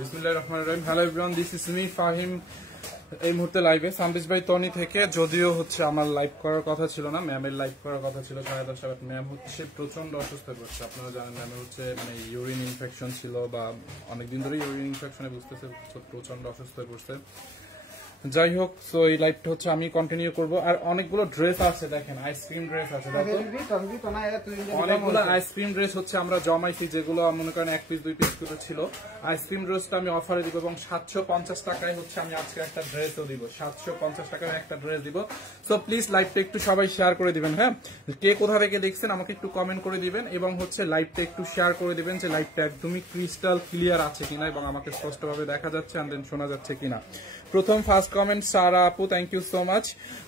বিসমিল্লাহির রহমানির রহিম। Hello everyone, this is me Fahim. এই মুহূর্তে লাইভে সামবিশ ভাই তনি থেকে। যদিও হচ্ছে আমার লাইভ করার কথা ছিল না, ম্যামের লাইভ করার কথা ছিল 10:30। ম্যাম হচ্ছে প্রচন্ড অসুস্থ হয়ে পড়ছে। আপনারা জানেন ম্যামের হচ্ছে মানে ইউরিন ইনফেকশন ছিল, বা অনেকদিন ধরে ইউরিন ইনফেকশনে বুঝতেছে প্রচন্ড অসুস্থ হয়ে পড়ছে। যাই হোক, সো এই লাইভটা হচ্ছে আমি কন্টিনিউ করব। আর অনেকগুলো ড্রেস আছে, দেখেন আইসক্রিম ড্রেস আছে, অনেকগুলো আইসক্রিম ড্রেস হচ্ছে আমরা জমাইছি, যেগুলো মনে করেন 1 পিস 2 পিস করে ছিল। আইসক্রিম ড্রেসটা আমি অফারে দিব এবং 750 টাকায় হচ্ছে আমি আজকে একটা ড্রেসও দিব, 750 টাকায় একটা ড্রেস দিব। সো প্লিজ লাইভটা একটু সবাই শেয়ার করে দিবেন। হ্যাঁ, কে কোথা থেকে দেখছেন আমাকে একটু কমেন্ট করে দিবেন, এবং হচ্ছে লাইভটা একটু শেয়ার করে দিবেন যে লাইভটা একদমই ক্রিস্টাল ক্লিয়ার আছে কিনা এবং আমাকে স্পষ্টভাবে দেখা যাচ্ছে এন্ড দেন শোনা যাচ্ছে কিনা। প্রথম ফার্স্ট কমেন্ট সারা আপু, থ্যাংক ইউ সো মাচ।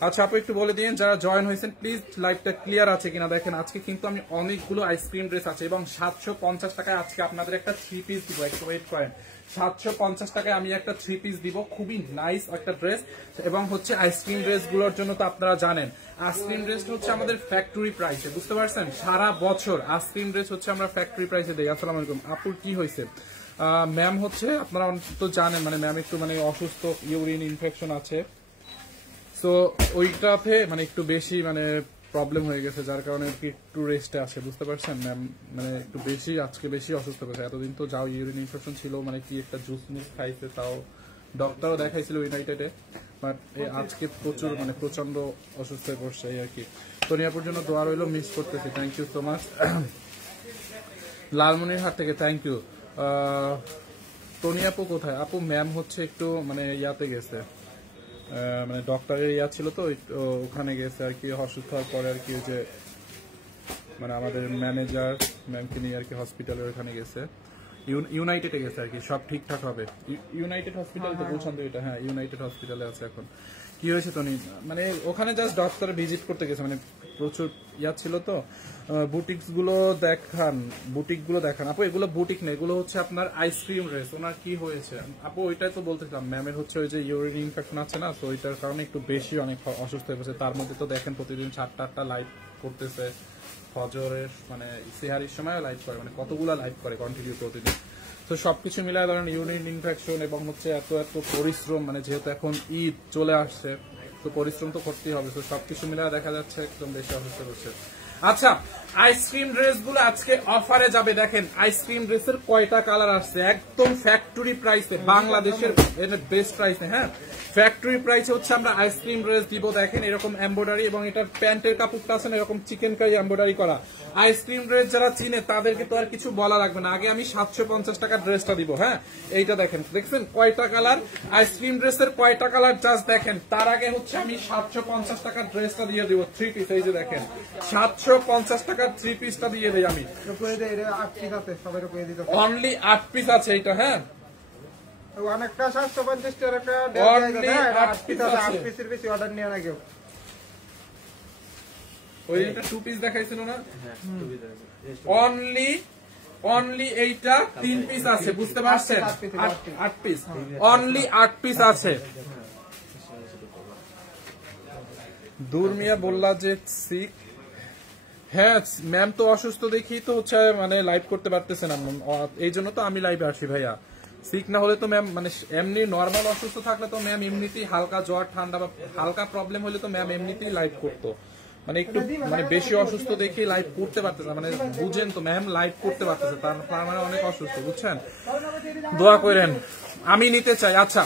আচ্ছা আপু, একটু বলে দিন যারা জয়েন হয়েছেন প্লিজ লাইভটা ক্লিয়ার আছে কিনা। দেখেন আজকে কিন্তু আমি অনেকগুলো আইসক্রিম ড্রেস আছে এবং 750 টাকায় আজকে আপনাদের একটা 3 পিস দিব। একটু ওয়েট করেন, 750 টাকায় আমি একটা 3 পিস দিব, খুবই নাইস একটা ড্রেস। এবং হচ্ছে আইসক্রিম ড্রেস গুলোর জন্য তো আপনারা জানেন আইসক্রিম ড্রেস হচ্ছে আমাদের ফ্যাক্টরি প্রাইসে, বুঝতে পারছেন? সারা বছর আইসক্রিম ড্রেস হচ্ছে আমরা ফ্যাক্টরি প্রাইসে দিই। আসসালামু আলাইকুম আপুর কি হয়েছে? ম্যাম হচ্ছে আপনারা তো জানেন মানে ম্যাম একটু মানে অসুস্থ, ইউরিন ইনফেকশন আছে, সো ওইটাতে মানে একটু বেশি মানে প্রবলেম হয়ে গেছে, যার কারণে একটু রেস্টে আসে, বুঝতে পারছেন? ম্যাম মানে একটু বেশি আজকে বেশি অসুস্থ হয়েছে। এতদিন তো যাও ইউরিন ইনফেকশন ছিল, মানে কি একটা জুস মুস খাইছে, তাও ডক্টরও দেখাইছিল ইউনাইটেডে, বাট আজকে প্রচুর মানে প্রচন্ড অসুস্থ হয়ে পড়ছে এই আর কি। তনিয়াপুর জন্য দোয়া রইল, মিস করতেছি, thank you so much. Lalmonirhat থেকে থ্যাংক ইউ। টনি আপু কোথায়? আপু ম্যাম হচ্ছে একটু মানে ইয়াতে গেছে, মানে ডক্টরের ইয়া ছিল তো ওখানে গেছে আর কি, অসুস্থ হওয়ার পরে আর কি, যে মানে আমাদের ম্যানেজার ম্যামকে নিয়ে আর কি হসপিটালের ওখানে গেছে, ইউনাইটেডে গেছে আর কি। সব ঠিকঠাক হবে। ইউনাইটেড হসপিটাল তো বলছেন তো এটা? হ্যাঁ, ইউনাইটেড হসপিটালে আছে এখন। কি হয়েছে টনি? মানে ওখানে জাস্ট ডক্টর ভিজিট করতে গেছে, মানে প্রচুর ইয়া ছিল তো। বুটিক্স গুলো দেখান, বুটিক গুলো দেখান আপু। এগুলো বুটিক না, এগুলো হচ্ছে আপনার আইসক্রিম ড্রেস। ওনার কি হয়েছে আপু? ওইটাই তো বলতেছিলাম, ম্যামের হচ্ছে ওই যে ইউরিন ইনফেকশন আছে না, তো ওইটার কারণে একটু বেশি অনেক অসুস্থ হয়ে পড়ছে। তার মধ্যে তো দেখেন প্রতিদিন 7টা লাইভ করতেছে, ফজরের মানে সেহারির সময় লাইভ করে, মানে কতগুলা লাইভ করে কন্টিনিউ প্রতিদিন। তো সবকিছু মিলায় ধরেন ইউরিন ইনফেকশন এবং হচ্ছে এত পরিশ্রম, মানে যেহেতু এখন ঈদ চলে আসছে তো পরিশ্রম তো করতেই হবে, তো সবকিছু মিলায় দেখা যাচ্ছে একদম বেশি অসুস্থ করছে। আচ্ছা, আইসক্রিম ড্রেস গুলো আজকে অফারে যাবে। দেখেন আইসক্রিম ড্রেসের কয়টা কালার আসছে, একদম ফ্যাক্টরি প্রাইসে, বাংলাদেশের বেস্ট প্রাইসে। হ্যাঁ, ফ্যাক্টরি প্রাইসে হচ্ছে আমরা আইসক্রিম ড্রেস দিব। দেখেন এরকম এমব্রয়ডারি, এবং এটার প্যান্টের কাপড়টা আছে না এরকম চিকেন কারি এমব্রয়ডারি করা। আইসক্রিম ড্রেস যারা চিনে তাদেরকে তো আর কিছু বলা লাগবে না। আগে আমি 750 টাকার ড্রেসটা দিব। হ্যাঁ, এইটা দেখেন, দেখছেন কয়টা কালার আইসক্রিম ড্রেসের, কয়টা কালার জাস্ট দেখেন। তার আগে হচ্ছে আমি 750 টাকার ড্রেসটা দিয়ে দিব 3 পিস। এই যে দেখেন 750 টাকার 3 পিসটা দিয়ে দেই আমি। অনলি 8 পিস আছে এটা। হ্যাঁ, অনেকটা 750 টাকা অনলি 8 পিস আছে, 8 পিসের বেশি অর্ডার নিয়ে না কেউ। ওই এটা 2 পিস দেখাইছিল না? অনলি এইটা 3 পিস আছে, বুঝতে পারছেন? 8 পিস, অনলি 8 পিস আছে। দূর মিয়া বললা যে সিক। হ্যাঁ ম্যাম তো অসুস্থ দেখি তো হচ্ছে মানে লাইভ করতে পারতেছে না, এই জন্য তো আমি লাইভে আসি ভাইয়া। সিক না হলে তো ম্যাম মানে এমনি নর্মাল অসুস্থ থাকলে তো ম্যাম এমনিতেই, হালকা জ্বর ঠান্ডা বা হালকা প্রবলেম হলে তো ম্যাম এমনিতেই লাইভ করতো। মানে একটু মানে বেশি অসুস্থ দেখে লাইভ করতে পারতেছে, মানে বুঝেন তো ম্যাম লাইভ করতে পারতেছে, তার মানে অনেক অসুস্থ, বুঝছেন? দোয়া করেন, আমি নিতে চাই। আচ্ছা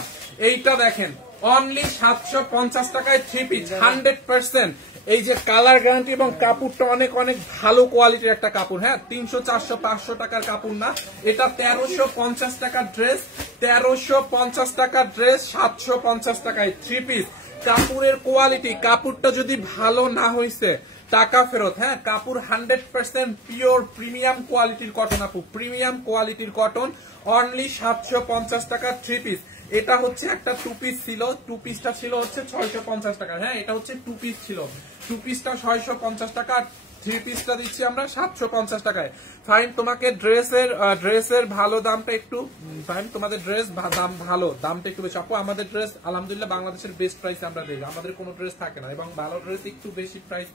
এইটা দেখেন অনলি 750 টাকায় 3 পিস 100%। এই যে কালার গ্যারান্টি এবং কাপড়টা অনেক অনেক ভালো কোয়ালিটির একটা কাপড়। হ্যাঁ, 300 400 500 টাকার কাপড় না, এটা 1350 টাকার ড্রেস, 1350 টাকার ড্রেস 750 টাকায় 3 পিস। কাপড়ের কোয়ালিটি, কাপড়টা যদি ভালো না হয়েছে টাকা ফেরত। হ্যাঁ, কাপড় 100% পিওর প্রিমিয়াম কোয়ালিটির কটন আপু, প্রিমিয়াম কোয়ালিটির কটন। অনলি 750 টাকার 3 পিস। এটা হচ্ছে একটা 2 পিস ছিল, 2 পিসটা ছিল হচ্ছে 650 টাকা। হ্যাঁ, এটা হচ্ছে 2 পিস ছিল, 2 পিসটা 650 টাকা, 3 পিসটা দিচ্ছি আমরা 750 টাকায়। ফাইন, তোমাকে ড্রেসের ভালো দামটা একটু, ফাইন তোমাদের ড্রেস দাম ভালো, দামটা একটু বেশি আপু। আমাদের ড্রেস আলহামদুলিল্লাহ বাংলাদেশের বেস্ট প্রাইসে আমরা দিই, আমাদের কোনো ড্রেস থাকে না, এবং ভালো ড্রেস একটু বেশি প্রাইস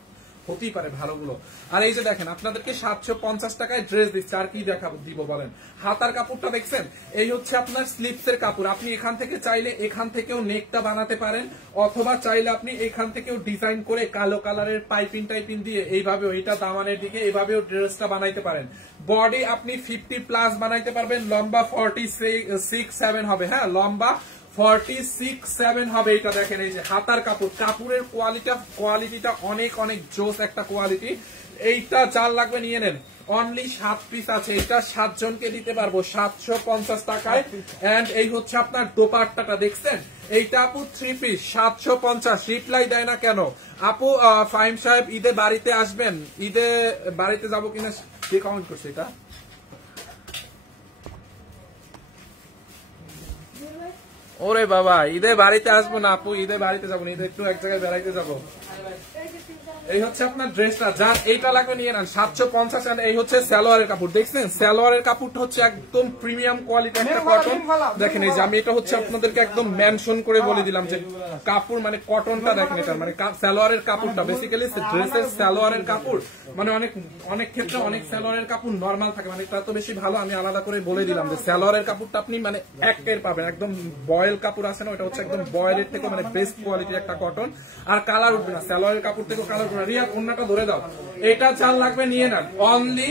হতেই পারে ভালোগুলো। আর এই যে দেখেন আপনাদেরকে 750 টাকায় ড্রেস দিচ্ছে, আর কি দেখাবো দিব বলেন। হাতার কাপড়টা দেখছেন, এই হচ্ছে আপনার স্লিপসের কাপড়। আপনি এখান থেকে চাইলে এখান থেকেও নেকটা বানাতে পারেন, অথবা চাইলে আপনি এখান থেকেও ডিজাইন করে কালো কালারের পাইপিং টাইপিং দিয়ে এইভাবেও এটা দামানের দিকে এইভাবেও ড্রেসটা বানাইতে পারেন। বডি আপনি 50+ বানাইতে পারবেন, লম্বা 46-7 হবে। হ্যাঁ, লম্বা 46-7 হবে। এটা দেখেন, এই যে হাতার কাপড়, কাপড়ের কোয়ালিটিটা অনেক অনেক জোস একটা কোয়ালিটি। এইটা যার লাগবে নিয়ে নেন, অনলি 7 পিস আছে। এটা 7 জনকে দিতে পারবো 750 টাকায়। এন্ড এই হচ্ছে আপনার দোপাট্টাটা দেখছেন, এইটা আপু 3 পিস 750। রিপ্লাই দেয় না কেন আপু? ফাহিম সাহেব ঈদে বাড়িতে আসবেন? ঈদে বাড়িতে যাবো কিনা কে কমেন্ট করছে এটা? ওরে বাবা, ঈদে বাড়িতে আসবো না আপু, ঈদে বাড়িতে যাবো না, ঈদে একটু এক জায়গায় বেড়াইতে যাবো। এই হচ্ছে আপনার ড্রেসটা, যার এইটা লাগবে নিয়ে নেন 750। এই হচ্ছে সালোয়ারের কাপড়, দেখছেন সালোয়ারের কাপড়টা হচ্ছে একদম প্রিমিয়াম কোয়ালিটি একটা কটন। দেখেন এই যে আমি এটা হচ্ছে আপনাদেরকে একদম মেনশন করে বলে দিলাম যে কাপড় মানে কটনটা দেখেন, এটা মানে সালোয়ারের কাপড়টা বেসিক্যালি ড্রেসের সালোয়ারের কাপড়। মানে অনেক ক্ষেত্রে অনেক সালোয়ারের কাপড় নর্মাল থাকে, মানে এটা তো বেশি ভালো। আমি আলাদা করে বলে দিলাম যে সালোয়ারের কাপড়টা আপনি মানে একের পাবেন, একদম বয়েল কাপড় আছে না, ওটা হচ্ছে একদম বয়েলের থেকে মানে বেস্ট কোয়ালিটির একটা কটন। আর কালার উঠবে না, সালোয়ারের কাপড় থেকে কালার উঠবে না। রিয়া অন্যটা ধরে দাও, এটা চাল লাগবে নিয়ে নেন, অনলি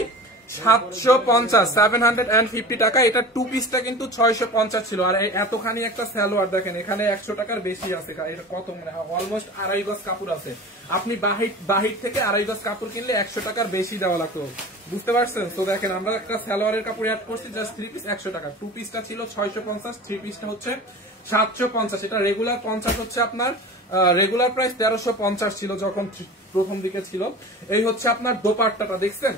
750 টাকা। এটা 2 পিসটা কিন্তু 650 ছিল। আর এতখানি একটা সালোয়ার দেখেন, এখানে 100 টাকার বেশি আছে। এটা কত মানে অলমোস্ট 2.5 গজ কাপড় আছে। আপনি বাহির থেকে 2.5 গজ কাপড় কিনলে 100 টাকার বেশি দেওয়া লাগতো, বুঝতে পারছেন? তো দেখেন আমরা একটা সালোয়ারের কাপড় অ্যাড করছি, জাস্ট 3 পিস 100 টাকা। 2 পিসটা ছিল 650, 3 পিসটা হচ্ছে 750। এটা রেগুলার 50 হচ্ছে আপনার, রেগুলার প্রাইস 1350 ছিল যখন প্রথম দিকে ছিল। এই হচ্ছে আপনার দোপাট্টাটা দেখছেন,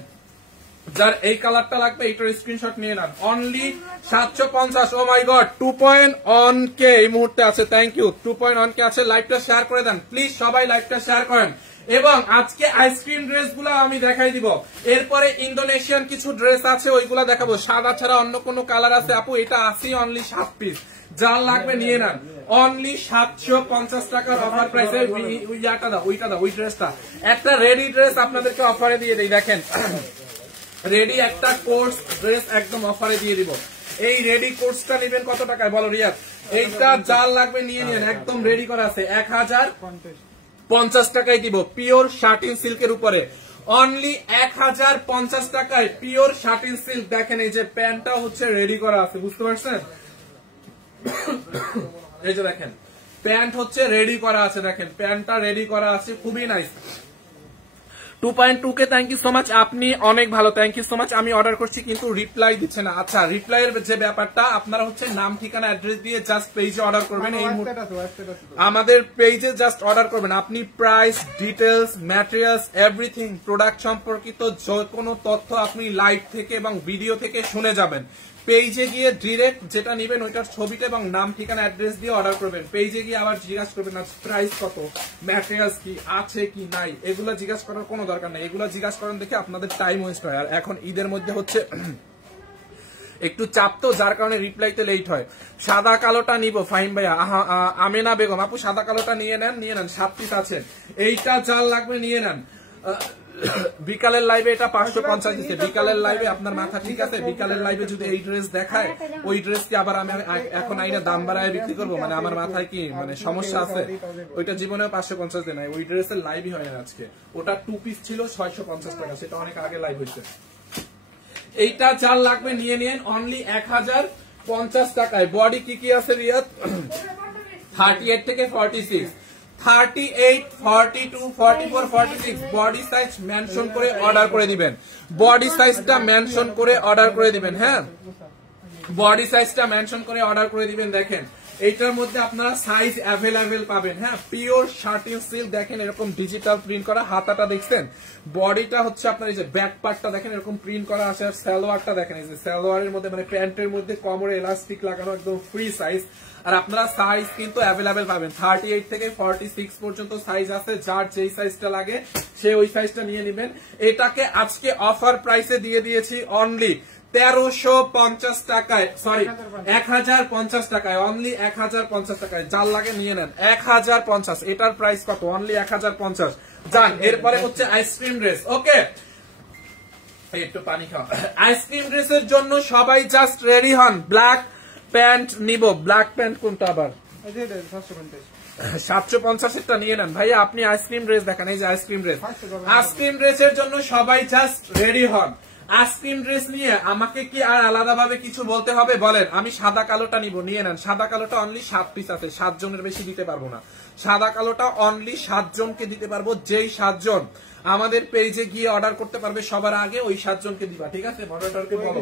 যার এই কালারটা লাগবে এইটার স্ক্রিনশট নিয়ে নেন, অনলি 750। ও মাই গড, 2.1K এই মুহূর্তে আছে। থ্যাংক ইউ, 2.1K আছে। লাইভটা শেয়ার করে দেন প্লিজ, সবাই লাইভটা শেয়ার করেন। এবং আজকে আইসক্রিম ড্রেস গুলো আমি দেখাই দিব, এরপরে ইন্দোনেশিয়ান কিছু ড্রেস আছে ওইগুলা দেখাবো। সাদা ছাড়া অন্য কোনো কালার আছে আপু? এটা আছে অনলি 7 পিস, যার লাগবে নিয়ে নেন, অনলি 750 টাকার অফার প্রাইসে। ওইটা দাও, ওই ড্রেসটা একটা রেডি ড্রেস আপনাদেরকে অফারে দিয়ে দেই। দেখেন রেডি একটা কোর্স ড্রেস একদম অফারে দিয়ে দিব। এই রেডি কোর্সটা নেবেন কত টাকায় বলো রিয়াদ? এইটা যার লাগবে নিয়ে নেন, একদম রেডি করা আছে, 1050 টাকায় দিব, পিওর শাটিন সিল্কের উপরে, অনলি 1050 টাকায় পিওর শাটিন সিল্ক। দেখেন এই যে প্যান্টটা হচ্ছে রেডি করা আছে, বুঝতে পারছেন? এই যে দেখেন প্যান্ট হচ্ছে রেডি করা আছে, দেখেন প্যান্টটা রেডি করা আছে, খুবই nice. 2.2K, thank you so much, আপনি অনেক ভালো, থ্যাংক ইউ সো মাচ। আমি অর্ডার করছি কিন্তু রিপ্লাই দিচ্ছে না। আচ্ছা, রিপ্লাইয়ের যে ব্যাপারটা, আপনারা হচ্ছে নাম ঠিকানা অ্যাড্রেস দিয়ে জাস্ট পেজে অর্ডার করবেন। এই আমাদের পেজে জাস্ট অর্ডার করবেন, আপনি price, details, materials, everything product সম্পর্কিত যে কোনো তথ্য আপনি লাইভ থেকে এবং ভিডিও থেকে শুনে যাবেন। পেজে গিয়ে ডিরেক্ট যেটা নেবেন ওইটার ছবিটা এবং নাম ঠিকানা অ্যাড্রেস দিয়ে অর্ডার করবেন। পেজে গিয়ে আবার জিজ্ঞাসা করবেন না প্রাইস কত, ম্যাটেরিয়ালস কি আছে কি নাই, এগুলো জিজ্ঞাসা করার কোনো দরকার নেই। এগুলো জিজ্ঞাসা করেন দেখে আপনাদের টাইম ওয়েস্ট হয়। আর এখন ঈদের মধ্যে হচ্ছে একটু চাপ, তো যার কারণে রিপ্লাইতে লেট হয়। সাদা কালোটা নিব ফাহিম ভাইয়া, আমেনা বেগম আপু সাদা কালোটা নিয়ে নেন, 7 পিস আছে। এইটা যার লাগবে নিয়ে নেন। বিকালের লাইভে এটা 550 দিচ্ছে। বিকালের লাইভে আপনার মাথা ঠিক আছে? বিকালের লাইভে যদি এই ড্রেস দেখায়, ওই ড্রেস কি আবার আমি এখন আইনা দাম বাড়ায় বিক্রি করবো? মানে আমার মাথায় কি মানে সমস্যা আছে? ওইটা জীবনেও 550 দিয়ে নাই, ওই ড্রেসের লাইভই হয় না আজকে। ওটা 2 পিস ছিল 650 টাকা, সেটা অনেক আগে লাইভ হয়েছে। এইটা যার লাগবে নিয়ে নিন, অনলি 1050 টাকায়। বডি কি কি আছে রিয়াদ? 38 থেকে 46, 38, 42, 44, 46 বডি সাইজ মেনশন করে অর্ডার করে দিবেন। বডি সাইজটা মেনশন করে অর্ডার করে দিবেন। হ্যাঁ, বডি সাইজটা মেনশন করে অর্ডার করে দিবেন। দেখেন এইটার মধ্যে আপনারা সাইজ অ্যাভেলেবেল পাবেন। হ্যাঁ, পিওর শার্টিন সিল্ক, দেখেন এরকম ডিজিটাল প্রিন্ট করা। হাতাটা দেখছেন, বডিটা হচ্ছে আপনার এই যে ব্যাক পার্টটা দেখেন এরকম প্রিন্ট করা আছে। আর সালোয়ারটা দেখেন, এই যে সালোয়ারের মধ্যে মানে প্যান্টের মধ্যে কোমরে এলাস্টিক লাগানো, একদম ফ্রি সাইজ। আর আপনারা সাইজ কিন্তু অ্যাভেলেবেল পাবেন, 38 থেকে 46 পর্যন্ত সাইজ আছে। যার যেই সাইজটা লাগে সে ওই সাইজটা নিয়ে নেবেন। এটাকে আজকে অফার প্রাইসে দিয়ে দিয়েছি অনলি 1350 টাকায়, সরি 1050 টাকায়, অনলি 1050 টাকায়। যার লাগে নিয়ে নেন 1050। এটার প্রাইস কত? অনলি 1050। জান। এরপরে হচ্ছে আইসক্রিম ড্রেস। ওকে, একটু পানি খাও। আইসক্রিম ড্রেসের জন্য সবাই জাস্ট রেডি হন। ব্ল্যাক প্যান্ট নিব। ব্ল্যাক প্যান্ট কোনটা আবার? 750 নিয়ে নেন ভাইয়া। আপনি আইসক্রিম ড্রেস দেখেন, এই যে আইসক্রিম ড্রেস। আইসক্রিম ড্রেসের জন্য সবাই জাস্ট রেডি হন। আইসক্রিম ড্রেস নিয়ে আমাকে কি আর আলাদা ভাবে কিছু বলতে হবে বলেন? আমি সাদা কালোটা নিব, নিয়ে নেন। সাদা কালোটা অনলি 7 পিস আছে, 7 জনের বেশি দিতে পারবো না। সাদা কালোটা অনলি 7 জনকে দিতে পারবো। যেই 7 জন আমাদের পেজে গিয়ে অর্ডার করতে পারবে সবার আগে, ওই 7 জনকে দিবা, ঠিক আছে? মডারেটরকে বলো।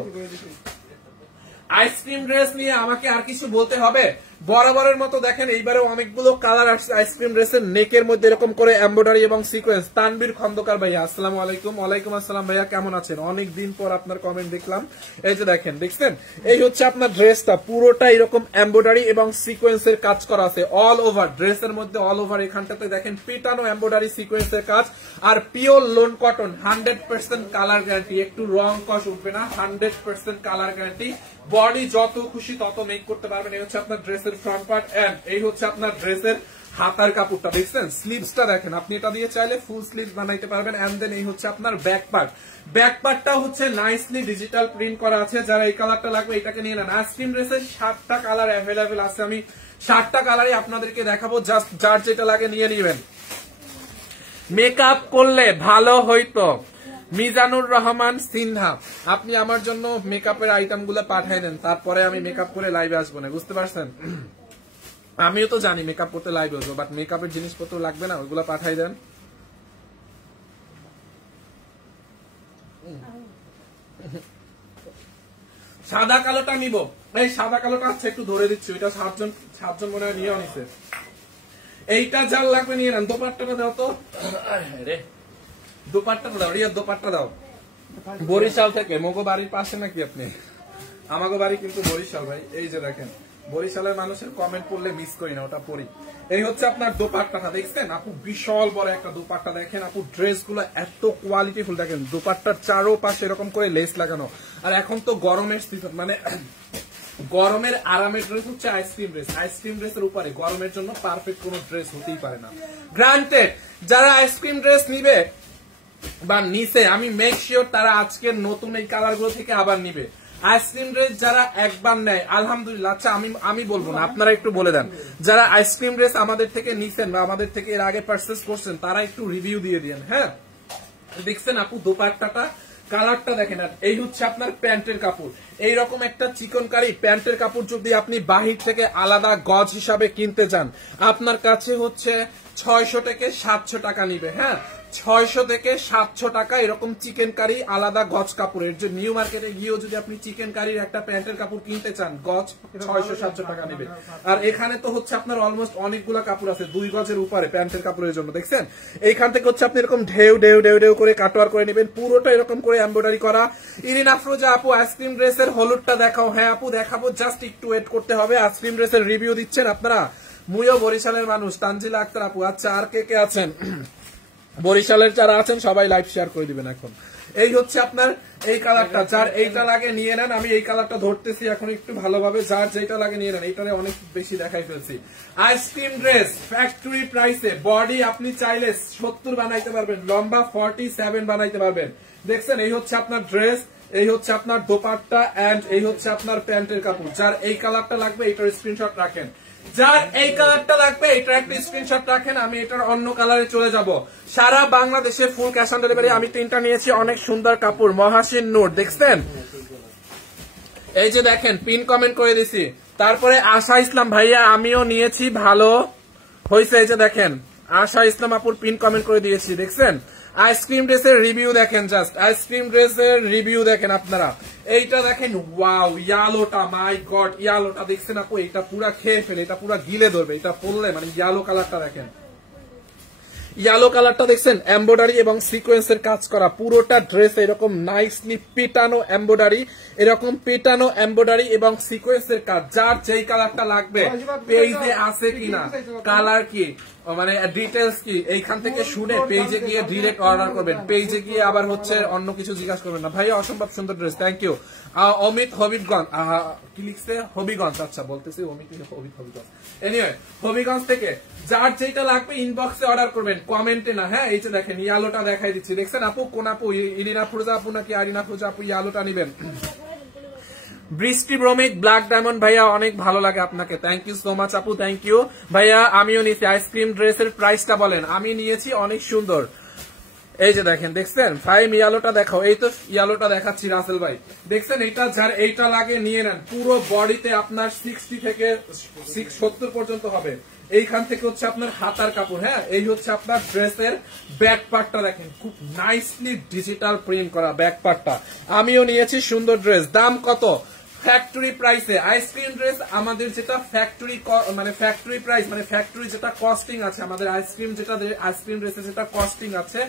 আইসক্রিম ড্রেস নিয়ে আমাকে আর কিছু বলতে হবে? বরাবরের মতো দেখেন এইবারে অনেকগুলো কালার আসছে আইসক্রিম ড্রেসের। নেকের মধ্যে এরকম করে এমব্রয়ডারি এবং সিকোয়েন্স। তানবীর খন্দকার ভাইয়া, আসসালামু আলাইকুম। ওয়ালাইকুম আসসালাম ভাইয়া, কেমন আছেন? অনেকদিন পর আপনার কমেন্ট দেখলাম। এই যে দেখেন, দেখছেন? এই হচ্ছে আপনার ড্রেসটা, পুরোটা এরকম এমব্রয়ডারি এবং সিকোয়েন্সের কাজ করা আছে অল ওভার। ড্রেসের মধ্যে অল ওভার এখানটাতে দেখেন পিটানো এমব্রয়ডারি সিকোয়েন্সের কাজ। আর pure lawn cotton, 100% colour guarantee. একটু রং কস উঠবে না, 100% কালার গ্যারান্টি। বডি যত খুশি তত মেক করতে পারবেন। এই হচ্ছে আপনার ড্রেসের ফ্রন্ট পার্ট এন্ড এই হচ্ছে আপনার ড্রেসের হাতার কাপড়টা। দেখছেন? স্লিভসটা দেখেন, আপনি এটা দিয়ে চাইলে ফুল স্লিভ বানাইতে পারবেন। এন্ড দেন এই হচ্ছে আপনার ব্যাক পার্ট। ব্যাক পার্টটা হচ্ছে নাইসলি ডিজিটাল প্রিন্ট করা আছে। যারা এই কালারটা লাগবে এটাকে নিয়ে নেন। আইসক্রিম ড্রেসের 7টা কালার অ্যাভেলেবেল আছে। আমি 7টা কালারই আপনাদেরকে দেখাবো, জাস্ট যার যেটা লাগে নিয়ে নেবেন। মেকআপ করলে ভালো হইতো। মিজানুর রহমান সিনহা, আপনি আমার জন্য মেকআপের আইটেম গুলো পাঠিয়ে দেন, তারপরে আমি মেকআপ করে লাইভে আসবো না, বুঝতে পারছেন? আমিও তো জানি মেকআপ করতে লাইভে আসবো, বাট মেকআপের জিনিসপত্র লাগবে না, ওইগুলো পাঠাই দেন। সাদা কালোটা নিব। এই সাদা কালোটা আছে, একটু ধরে দিচ্ছি। ওইটা 7 জন মনে হয় নিয়ে আনিছে। এইটা যার লাগবে নিয়ে নেন। দোপাট্টাটা দাও তো, দোপাট্টাটা দাও, রিয়া দোপাট্টা দাও। বরিশাল থেকে, মগো বাড়ির পাশে নাকি আপনি? আমাগো বাড়ি কিন্তু বরিশাল ভাই। এই যে দেখেন, বরিশালের মানুষের কমেন্ট পড়লে মিস করি না, ওটা পড়ি। এই হচ্ছে আপনার দোপাট্টাটা, দেখছেন আপু? বিশাল বড় একটা দোপাট্টা। দেখেন আপু, ড্রেস গুলো এত কোয়ালিটিফুল। দেখেন দোপাট্টার চারো পাশে এরকম করে লেস লাগানো। আর এখন তো গরমের সিজন, মানে গরমের আরামের ড্রেস হচ্ছে আইসক্রিম ড্রেস। আইসক্রিম ড্রেসের উপরে গরমের জন্য পারফেক্ট কোন ড্রেস হতেই পারে না। গ্রান্টেড, যারা আইসক্রিম ড্রেস নিবে বা নিছে, আমি মেক শিওর তারা আজকের নতুন এই কালার গুলো থেকে আবার নিবে। আইসক্রিম ড্রেস যারা একবার নেয় আলহামদুলিল্লাহ। আচ্ছা, আমি বলবো না, আপনারা একটু বলে দেন। যারা আইসক্রিম ড্রেস আমাদের থেকে নিছেন বা আমাদের থেকে এর আগে পারচেজ করছেন, তারা একটু রিভিউ দিয়ে দিন। হ্যাঁ, দেখছেন আপু দোপাট্টাটা, কালারটা দেখেন। আর এই হচ্ছে আপনার প্যান্টের কাপড়। এইরকম একটা চিকনকারি প্যান্টের কাপড় যদি আপনি বাহির থেকে আলাদা গজ হিসাবে কিনতে চান, আপনার কাছে হচ্ছে 600 থেকে 700 টাকা নিবে। হ্যাঁ, 600 থেকে 700 টাকা এরকম চিকেন কারি আলাদা গজ কাপড়ের। যে নিউ মার্কেটে গিয়েও যদি আপনি চিকেন কারির একটা প্যান্টের কাপড় কিনতে চান, গজ 600-700 টাকা নেবে। আর এখানে তো হচ্ছে আপনার অলমোস্ট অনেকগুলো কাপড় আছে, 2 গজের উপরে প্যান্টের কাপড়ের জন্য। দেখছেন, এইখান থেকে হচ্ছে আপনি এরকম ঢেউ ঢেউ ঢেউ ঢেউ করে কাটওয়ার করে নেবেন, পুরোটা এরকম করে এমব্রয়ডারি করা। ইরিন আফরোজা আপু, আইসক্রিম ড্রেসের হলুদটা দেখাও। হ্যাঁ আপু দেখাবো, জাস্ট একটু ওয়েট করতে হবে। আইসক্রিম ড্রেসের রিভিউ দিচ্ছেন আপনারা? মুইও বরিশালের মানুষ। তানজিলা আক্তার আপু, আচ্ছা আর কে আছেন বরিশালের যারা আছেন সবাই লাইভ শেয়ার করে দিবেন এখন। এই হচ্ছে আপনার এই কালারটা, যার এইটা লাগে নিয়ে নেন। আমি এই কালারটা ধরতেছি এখন একটু ভালোভাবে, যার যেটা লাগে নিয়ে নেন। এইটারে অনেক বেশি দেখাই ফেলছি। আইসক্রিম ড্রেস ফ্যাক্টরি প্রাইসে, বডি আপনি চাইলে 70 বানাইতে পারবেন, লম্বা 47 বানাইতে পারবেন। দেখছেন, এই হচ্ছে আপনার ড্রেস, এই হচ্ছে আপনার দোপাট্টা এন্ড এই হচ্ছে আপনার প্যান্টের কাপড়। যার এই কালারটা লাগবে এটার স্ক্রিনশট রাখেন। যার এই কালারটা লাগবে এটার একটা স্ক্রিনশট রাখেন, আমি এটার অন্য কালারে চলে যাব। সারা বাংলাদেশে ফুল ক্যাশ অন ডেলিভারি। আমি 3টা নিয়েছি, অনেক সুন্দর কাপড়। মহাসিন নূর, দেখছেন? এই যে দেখেন, পিন কমেন্ট করে দিছি। তারপরে আশা ইসলাম ভাইয়া, আমিও নিয়েছি, ভালো হয়েছে। এই যে দেখেন, আশা ইসলাম আপুর পিন কমেন্ট করে দিয়েছি, দেখছেন? আইসক্রিম ড্রেসের রিভিউ দেখেন, জাস্ট আইসক্রিম ড্রেসের রিভিউ দেখেন আপনারা। এইটা দেখেন, ওয়াও, ইয়ালোটা, মাই গড, ইয়ালোটা দেখছেন আপু? এটা পুরা খেয়ে ফেলে, এটা পুরা গিলে ধরবে। এটা পরলে মানে ইয়ালো কালারটা দেখেন, ইয়ালো কালারটা দেখছেন? এমব্রয়ডারি এবং সিকোয়েন্সের কাজ করা পুরোটা ড্রেস, এরকম নাইসলি পিটানো এমব্রয়ডারি, এরকম পিটানো এমব্রয়ডারি এবং সিকোয়েন্সের কাজ। যার যেই কালারটা লাগবে পেজে আছে কিনা, কালার কি মানে ডিটেলস কি এইখান থেকে শুনে পেজে গিয়ে ডিরেক্ট অর্ডার করবেন, পেজে গিয়ে আবার হচ্ছে অন্য কিছু জিজ্ঞাসা করবেন না। ভাই অসম্ভব সুন্দর ড্রেস, থ্যাংক ইউ। অমিত হবিবগঞ্জ, কি লিখছে হবিগঞ্জ, আচ্ছা বলতেছি অমিত হবিগঞ্জ, এনিওয়ে হবিগঞ্জ থেকে যার যেটা লাগবে ইনবক্সে অর্ডার করবেন, কমেন্টে না। হ্যাঁ এই যে দেখেন ইয়ালোটা দেখাই দিচ্ছি, দেখছেন আপু? কোন আপু? ইরিনা ফুরজা আপু নাকি আরিনা ফুরজা আপু ইয়ালোটা নিবেন? বৃষ্টি ভ্রমিক ব্ল্যাক ডায়মন্ড ভাইয়া অনেক ভালো লাগে আপনাকে, থ্যাংক ইউ সো মাচ আপু, থ্যাংক ইউ ভাইয়া। আমিও নিয়েছি। আইসক্রিম ড্রেসের প্রাইসটা বলেন। আমি নিয়েছি, অনেক সুন্দর। এই যে দেখেন, দেখছেন? ফাইম ইয়ালোটা দেখাও। এই তো ইয়ালোটা দেখাচ্ছি রাসেল ভাই, দেখছেন? এইটা যার এইটা লাগে নিয়ে নেন। পুরো বডিতে আপনার 60 থেকে 70 পর্যন্ত হবে। এইখান থেকে হচ্ছে আপনার হাতার কাপড়। হ্যাঁ এই হচ্ছে আপনার ড্রেসের ব্যাক পার্টটা, দেখেন খুব নাইসলি ডিজিটাল প্রিন্ট করা ব্যাক পার্টটা। আমিও নিয়েছি সুন্দর ড্রেস। দাম কত? ফ্যাক্টরি প্রাইসে আইসক্রিম ড্রেস আমাদের যেটা ফ্যাক্টরি মানে ফ্যাক্টরি প্রাইস মানে ফ্যাক্টরি যেটা কস্টিং আছে আমাদের আইসক্রিম যেটা আইসক্রিম ড্রেসে যেটা কস্টিং আছে,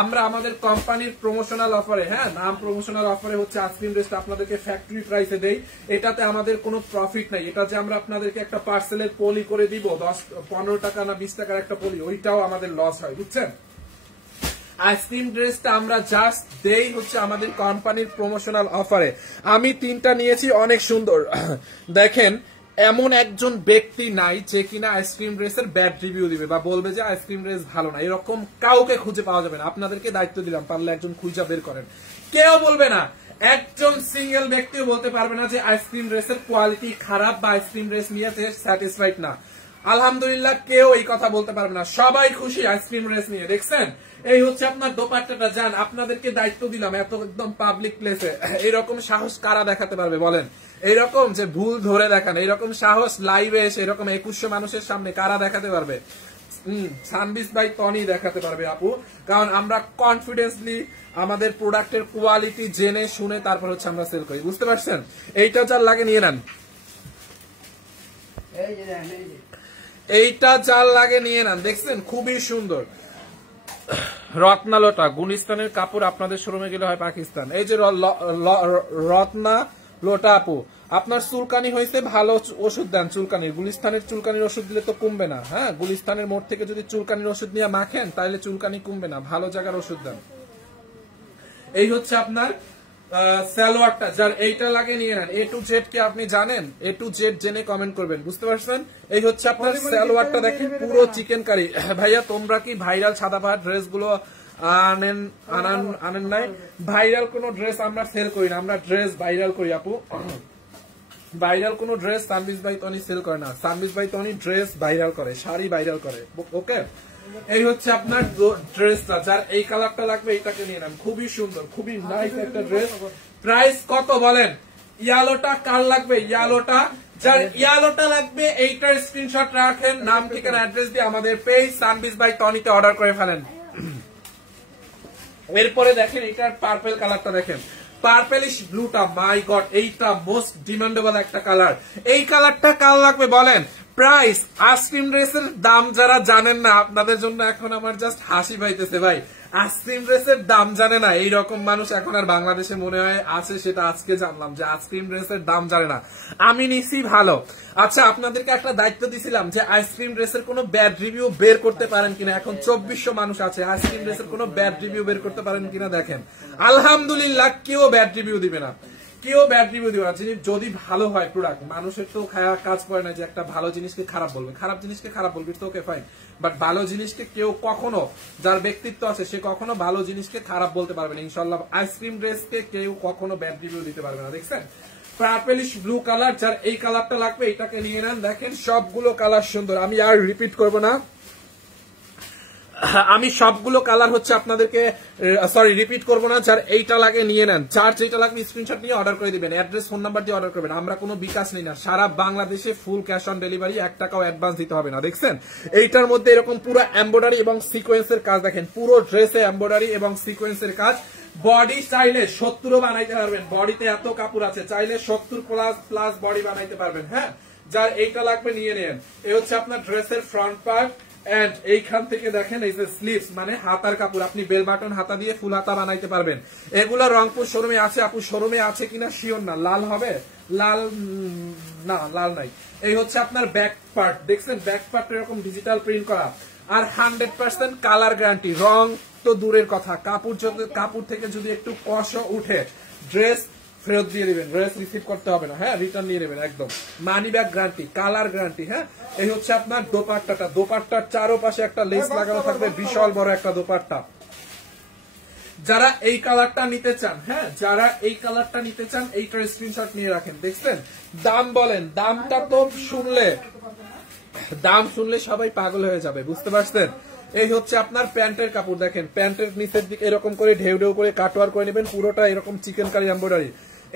আমরা আমাদের কোম্পানির প্রমোশনাল অফারে, হ্যাঁ নাম প্রমোশনাল অফারে হচ্ছে আইসক্রিম ড্রেসটা আপনাদেরকে ফ্যাক্টরি প্রাইসে দেই। এটাতে আমাদের কোনো প্রফিট নাই। এটা যে আমরা আপনাদেরকে একটা পার্সেলের পলি করে দিব 10-15 টাকা না 20 টাকার একটা পলি, ওইটাও আমাদের লস হয়, বুঝছেন? আইসক্রিম ড্রেসটা আমরা জাস্ট দেই হচ্ছে আমাদের কোম্পানির প্রমোশনাল অফারে। আমি 3টা নিয়েছি, অনেক সুন্দর। দেখেন এমন একজন ব্যক্তি নাই যে কিনা আইসক্রিম ড্রেসের ব্যাড রিভিউ দিবে বা বলবে যে আইসক্রিম ড্রেস ভালো না, এরকম কাউকে খুঁজে পাওয়া যাবে না। আপনাদেরকে দায়িত্ব দিলাম, পারলে একজন খুঁজে বের করেন। কেউ বলবে না, একজন সিঙ্গেল ব্যক্তিও বলতে পারবে না যে আইসক্রিম ড্রেসের কোয়ালিটি খারাপ বা আইসক্রিম ড্রেস নিয়ে স্যাটিসফাইড না। আলহামদুলিল্লাহ কেউ এই কথা বলতে পারবে না, সবাই খুশি আইসক্রিম ড্রেস নিয়ে। দেখছেন এই হচ্ছে আপনার দোপাট্টাটা। যান, আপনাদেরকে দায়িত্ব দিলাম, এত একদম পাবলিক প্লেসে এরকম সাহস কারা দেখাতে পারবে বলেন? এইরকম যে ভুল ধরে দেখান, এইরকম সাহস লাইভে এসে এরকম 2100 মানুষের সামনে কারা দেখাতে পারবে? সানবিস ভাই টনি দেখাতে পারবে আপু, কারণ আমরা কনফিডেন্সলি আমাদের প্রোডাক্টের কোয়ালিটি জেনে শুনে তারপর হচ্ছে আমরা সেল করি, বুঝতে পারছেন? এইটা যার লাগে নিয়ে নেন, এইটা যার লাগে নিয়ে নেন। দেখছেন খুবই সুন্দর রত্না লোটা গুলিস্তানের কাপড়, আপনাদের শোরুমে গেলে হয় পাকিস্তান। এই যে রত্না লোটা আপু, আপনার চুলকানি হয়েছে, ভালো ওষুধ দেন চুলকানির। গুলিস্তানের চুলকানির ওষুধ দিলে তো কমবে না। হ্যাঁ গুলিস্তানের মোড় থেকে যদি চুলকানির ওষুধ নিয়ে মাখেন তাহলে চুলকানি কমবে না, ভালো জায়গার ওষুধ দেন। এই হচ্ছে আপনার সালোয়ারটা, যার এইটা লাগে নিয়ে নেন। A to Z কে আপনি জানেন? A to Z জেনে কমেন্ট করবেন, বুঝতে পারছেন? এই হচ্ছে আপনার সালোয়ারটা, দেখেন পুরো চিকেন কারি। ভাইয়া তোমরা কি ভাইরাল সাদাবাহার ড্রেস গুলো আনেন নাই? ভাইরাল কোন ড্রেস আমরা সেল করি না, আমরা ড্রেস ভাইরাল করি আপু। ভাইরাল কোন ড্রেস সানবিস ভাই টনি সেল করে না। সানবিস ভাই টনি ড্রেস ভাইরাল করে, শাড়ি ভাইরাল করে। ওকে, এই হচ্ছে আপনার ড্রেসটা, যার এই কালারটা লাগবে এইটাকে নিয়ে নেন, খুবই সুন্দর, খুবই নাইস একটা ড্রেস। প্রাইস কত বলেন? ইয়ালোটা কার লাগবে? ইয়ালোটা, যার ইয়ালোটা লাগবে এইটার স্ক্রিনশট রাখেন, নাম ঠিকানা অ্যাড্রেস দিয়ে আমাদের পেজ সানবিস বাই টনিতে অর্ডার করে ফেলেন। এরপরে দেখেন এটার পার্পল কালারটা, দেখেন পার্পেলিশ ব্লুটা, মাই গড এইটা মোস্ট ডিমান্ডেবল একটা কালার। এই কালারটা কার লাগবে বলেন? প্রাইস আইসক্রিম ড্রেসের দাম যারা জানেন না, আপনাদের জন্য এখন আমার জাস্ট হাসি পাইতেছে ভাই। আইসক্রিম ড্রেসের দাম জানে না এইরকম মানুষ এখন আর বাংলাদেশে মনে হয় আছে, সেটা আজকে জানলাম যে আইসক্রিম ড্রেসের দাম জানে না। আমি নিছি ভালো। আচ্ছা আপনাদেরকে একটা দায়িত্ব দিছিলাম যে আইসক্রিম ড্রেসের কোনো ব্যাড রিভিউ বের করতে পারেন কিনা। এখন 2400 মানুষ আছে, আইসক্রিম ড্রেসের কোনো ব্যাড রিভিউ বের করতে পারেন কিনা দেখেন। আলহামদুলিল্লাহ কেউ ব্যাড রিভিউ দিবে না, কেউ ব্যাড রিভিউ দিবে না। যদি ভালো হয় প্রোডাক্ট, মানুষের তো কাজ করে না যে একটা ভালো জিনিসকে খারাপ বলবে, খারাপ জিনিসকে খারাপ বলবে, তো ওকে ফাইন। বাট ভালো জিনিসকে কেউ কখনো, যার ব্যক্তিত্ব আছে সে কখনো ভালো জিনিসকে খারাপ বলতে পারবে না ইনশাল্লাহ। আইসক্রিম ড্রেসকে কেউ কখনো ব্যাড রিভিউ দিতে পারবে না। দেখছেন পার্পলিশ ব্লু কালার, যার এই কালারটা লাগবে এটাকে নিয়ে নেন। দেখেন সবগুলো কালার সুন্দর, আমি আর রিপিট করব না, আমি সবগুলো কালার হচ্ছে আপনাদেরকে রিপিট করবো না। যার এইটা লাগে নিয়ে নেন, যার যেটা লাগবে স্ক্রিনশট নিয়ে অর্ডার করে দিবেন, অ্যাড্রেস ফোন নাম্বার দিয়ে অর্ডার করবেন। আমরা কোনো বিকাশ নেই না, সারা বাংলাদেশে ফুল ক্যাশ অন ডেলিভারি, 1 টাকাও অ্যাডভান্স দিতে হবে না। দেখছেন এইটার মধ্যে এরকম পুরো এমব্রয়ডারি এবং সিকোয়েন্সের কাজ, দেখেন পুরো ড্রেসে এমব্রয়ডারি এবং সিকোয়েন্সের কাজ। বডি চাইলে 70ও বানাইতে পারবেন, বডিতে এত কাপড় আছে, চাইলে 70 প্লাস বডি বানাইতে পারবেন। হ্যাঁ যার এইটা লাগবে নিয়ে নেন। এই হচ্ছে আপনার ড্রেসের ফ্রন্ট পার্ট, এন্ড এইখান থেকে দেখেন এই যে স্লিভস মানে হাতার কাপড়, আপনি বেল বাটন হাতা দিয়ে ফুল হাতা বানাইতে পারবেন। এগুলা রংপুর শোরুমে আছে, আপু শোরুমে আছে কিনা শিওর না। লাল হবে? লাল না, লাল নাই। এই হচ্ছে আপনার ব্যাক পার্ট, দেখছেন ব্যাক পার্ট এরকম ডিজিটাল প্রিন্ট করা। আর 100% কালার গ্যারান্টি। রং তো দূরের কথা, কাপড় থেকে যদি একটু কষ উঠে ড্রেস ফেরত দিয়ে দিবেন, ড্রেস রিসিভ করতে হবে না, হ্যাঁ রিটার্ন নিয়ে নেবেন একদম। Money bag guarantee, colour guarantee. হ্যাঁ, এই হচ্ছে আপনার দোপাট্টাটা। দোপাট্টার চারোপাশে একটা লেস লাগানো থাকবে, বিশাল বড় একটা দোপাট্টা। যারা এই কালারটা নিতে চান, হ্যাঁ যারা এই কালারটা নিতে চান, এইটার স্ক্রিনশট নিয়ে রাখেন। দেখছেন দাম বলেন, দামটা তো দাম শুনলে সবাই পাগল হয়ে যাবে, বুঝতে পারছেন? এই হচ্ছে আপনার প্যান্টের কাপড়। দেখেন প্যান্টের নিচের দিকে এরকম করে ঢেউ ঢেউ করে কাটওয়ার করে নেবেন, পুরোটা এরকম চিকেন কারি এমব্রয়ডারি।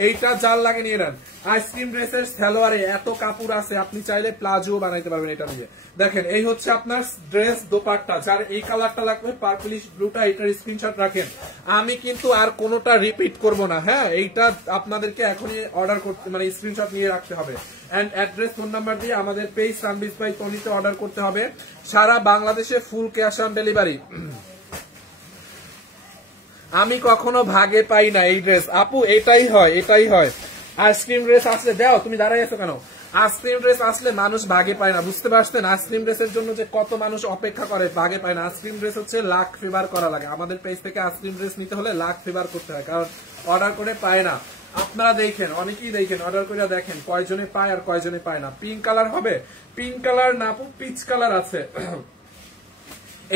এইটা জাল লাগে নিয়ে নেন। আইসক্রিম ড্রেসের সালোয়ারে এত কাপড় আছে, আপনি চাইলে প্লাজো বানাইতে পারবেন এটা নিয়ে। দেখেন এই হচ্ছে আপনার ড্রেস দোপাট্টা। যার এই কালারটা লাগবে পার্পলিশ ব্লুটা, এটার স্ক্রিনশট রাখেন। আমি কিন্তু আর কোনোটা রিপিট করব না, হ্যাঁ এইটা আপনাদেরকে এখনই অর্ডার করতে, মানে স্ক্রিনশট নিয়ে রাখতে হবে। এন্ড অ্যাড্রেস, ফোন নাম্বার দিয়ে আমাদের পেজ সানবিজ বাই তনিতে অর্ডার করতে হবে। সারা বাংলাদেশে ফুল ক্যাশ অন ডেলিভারি। আমি কখনো ভাগে পাই না এই ড্রেস আপু, এটাই হয়। আইসক্রিম ড্রেস আসলে দাও, তুমি দাঁড়াই আছো কেন? আইসক্রিম ড্রেস আসলে মানুষ ভাগে পায় না, বুঝতে পারছেন? আইসক্রিম ড্রেসের জন্য যে কত মানুষ অপেক্ষা করে, ভাগে পায় না। আইসক্রিম ড্রেস হচ্ছে লাখ ফেভার করা লাগে। আমাদের পেজ থেকে আইসক্রিম ড্রেস নিতে হলে লাখ ফেভার করতে হয়, কারণ অর্ডার করে পায় না। আপনারা দেখেন, অনেকেই দেখেন, অর্ডার করে দেখেন কয়জনে পায় আর কয়জনে পায় না। পিঙ্ক কালার হবে, পিঙ্ক কালার না আপু, পিচ কালার আছে।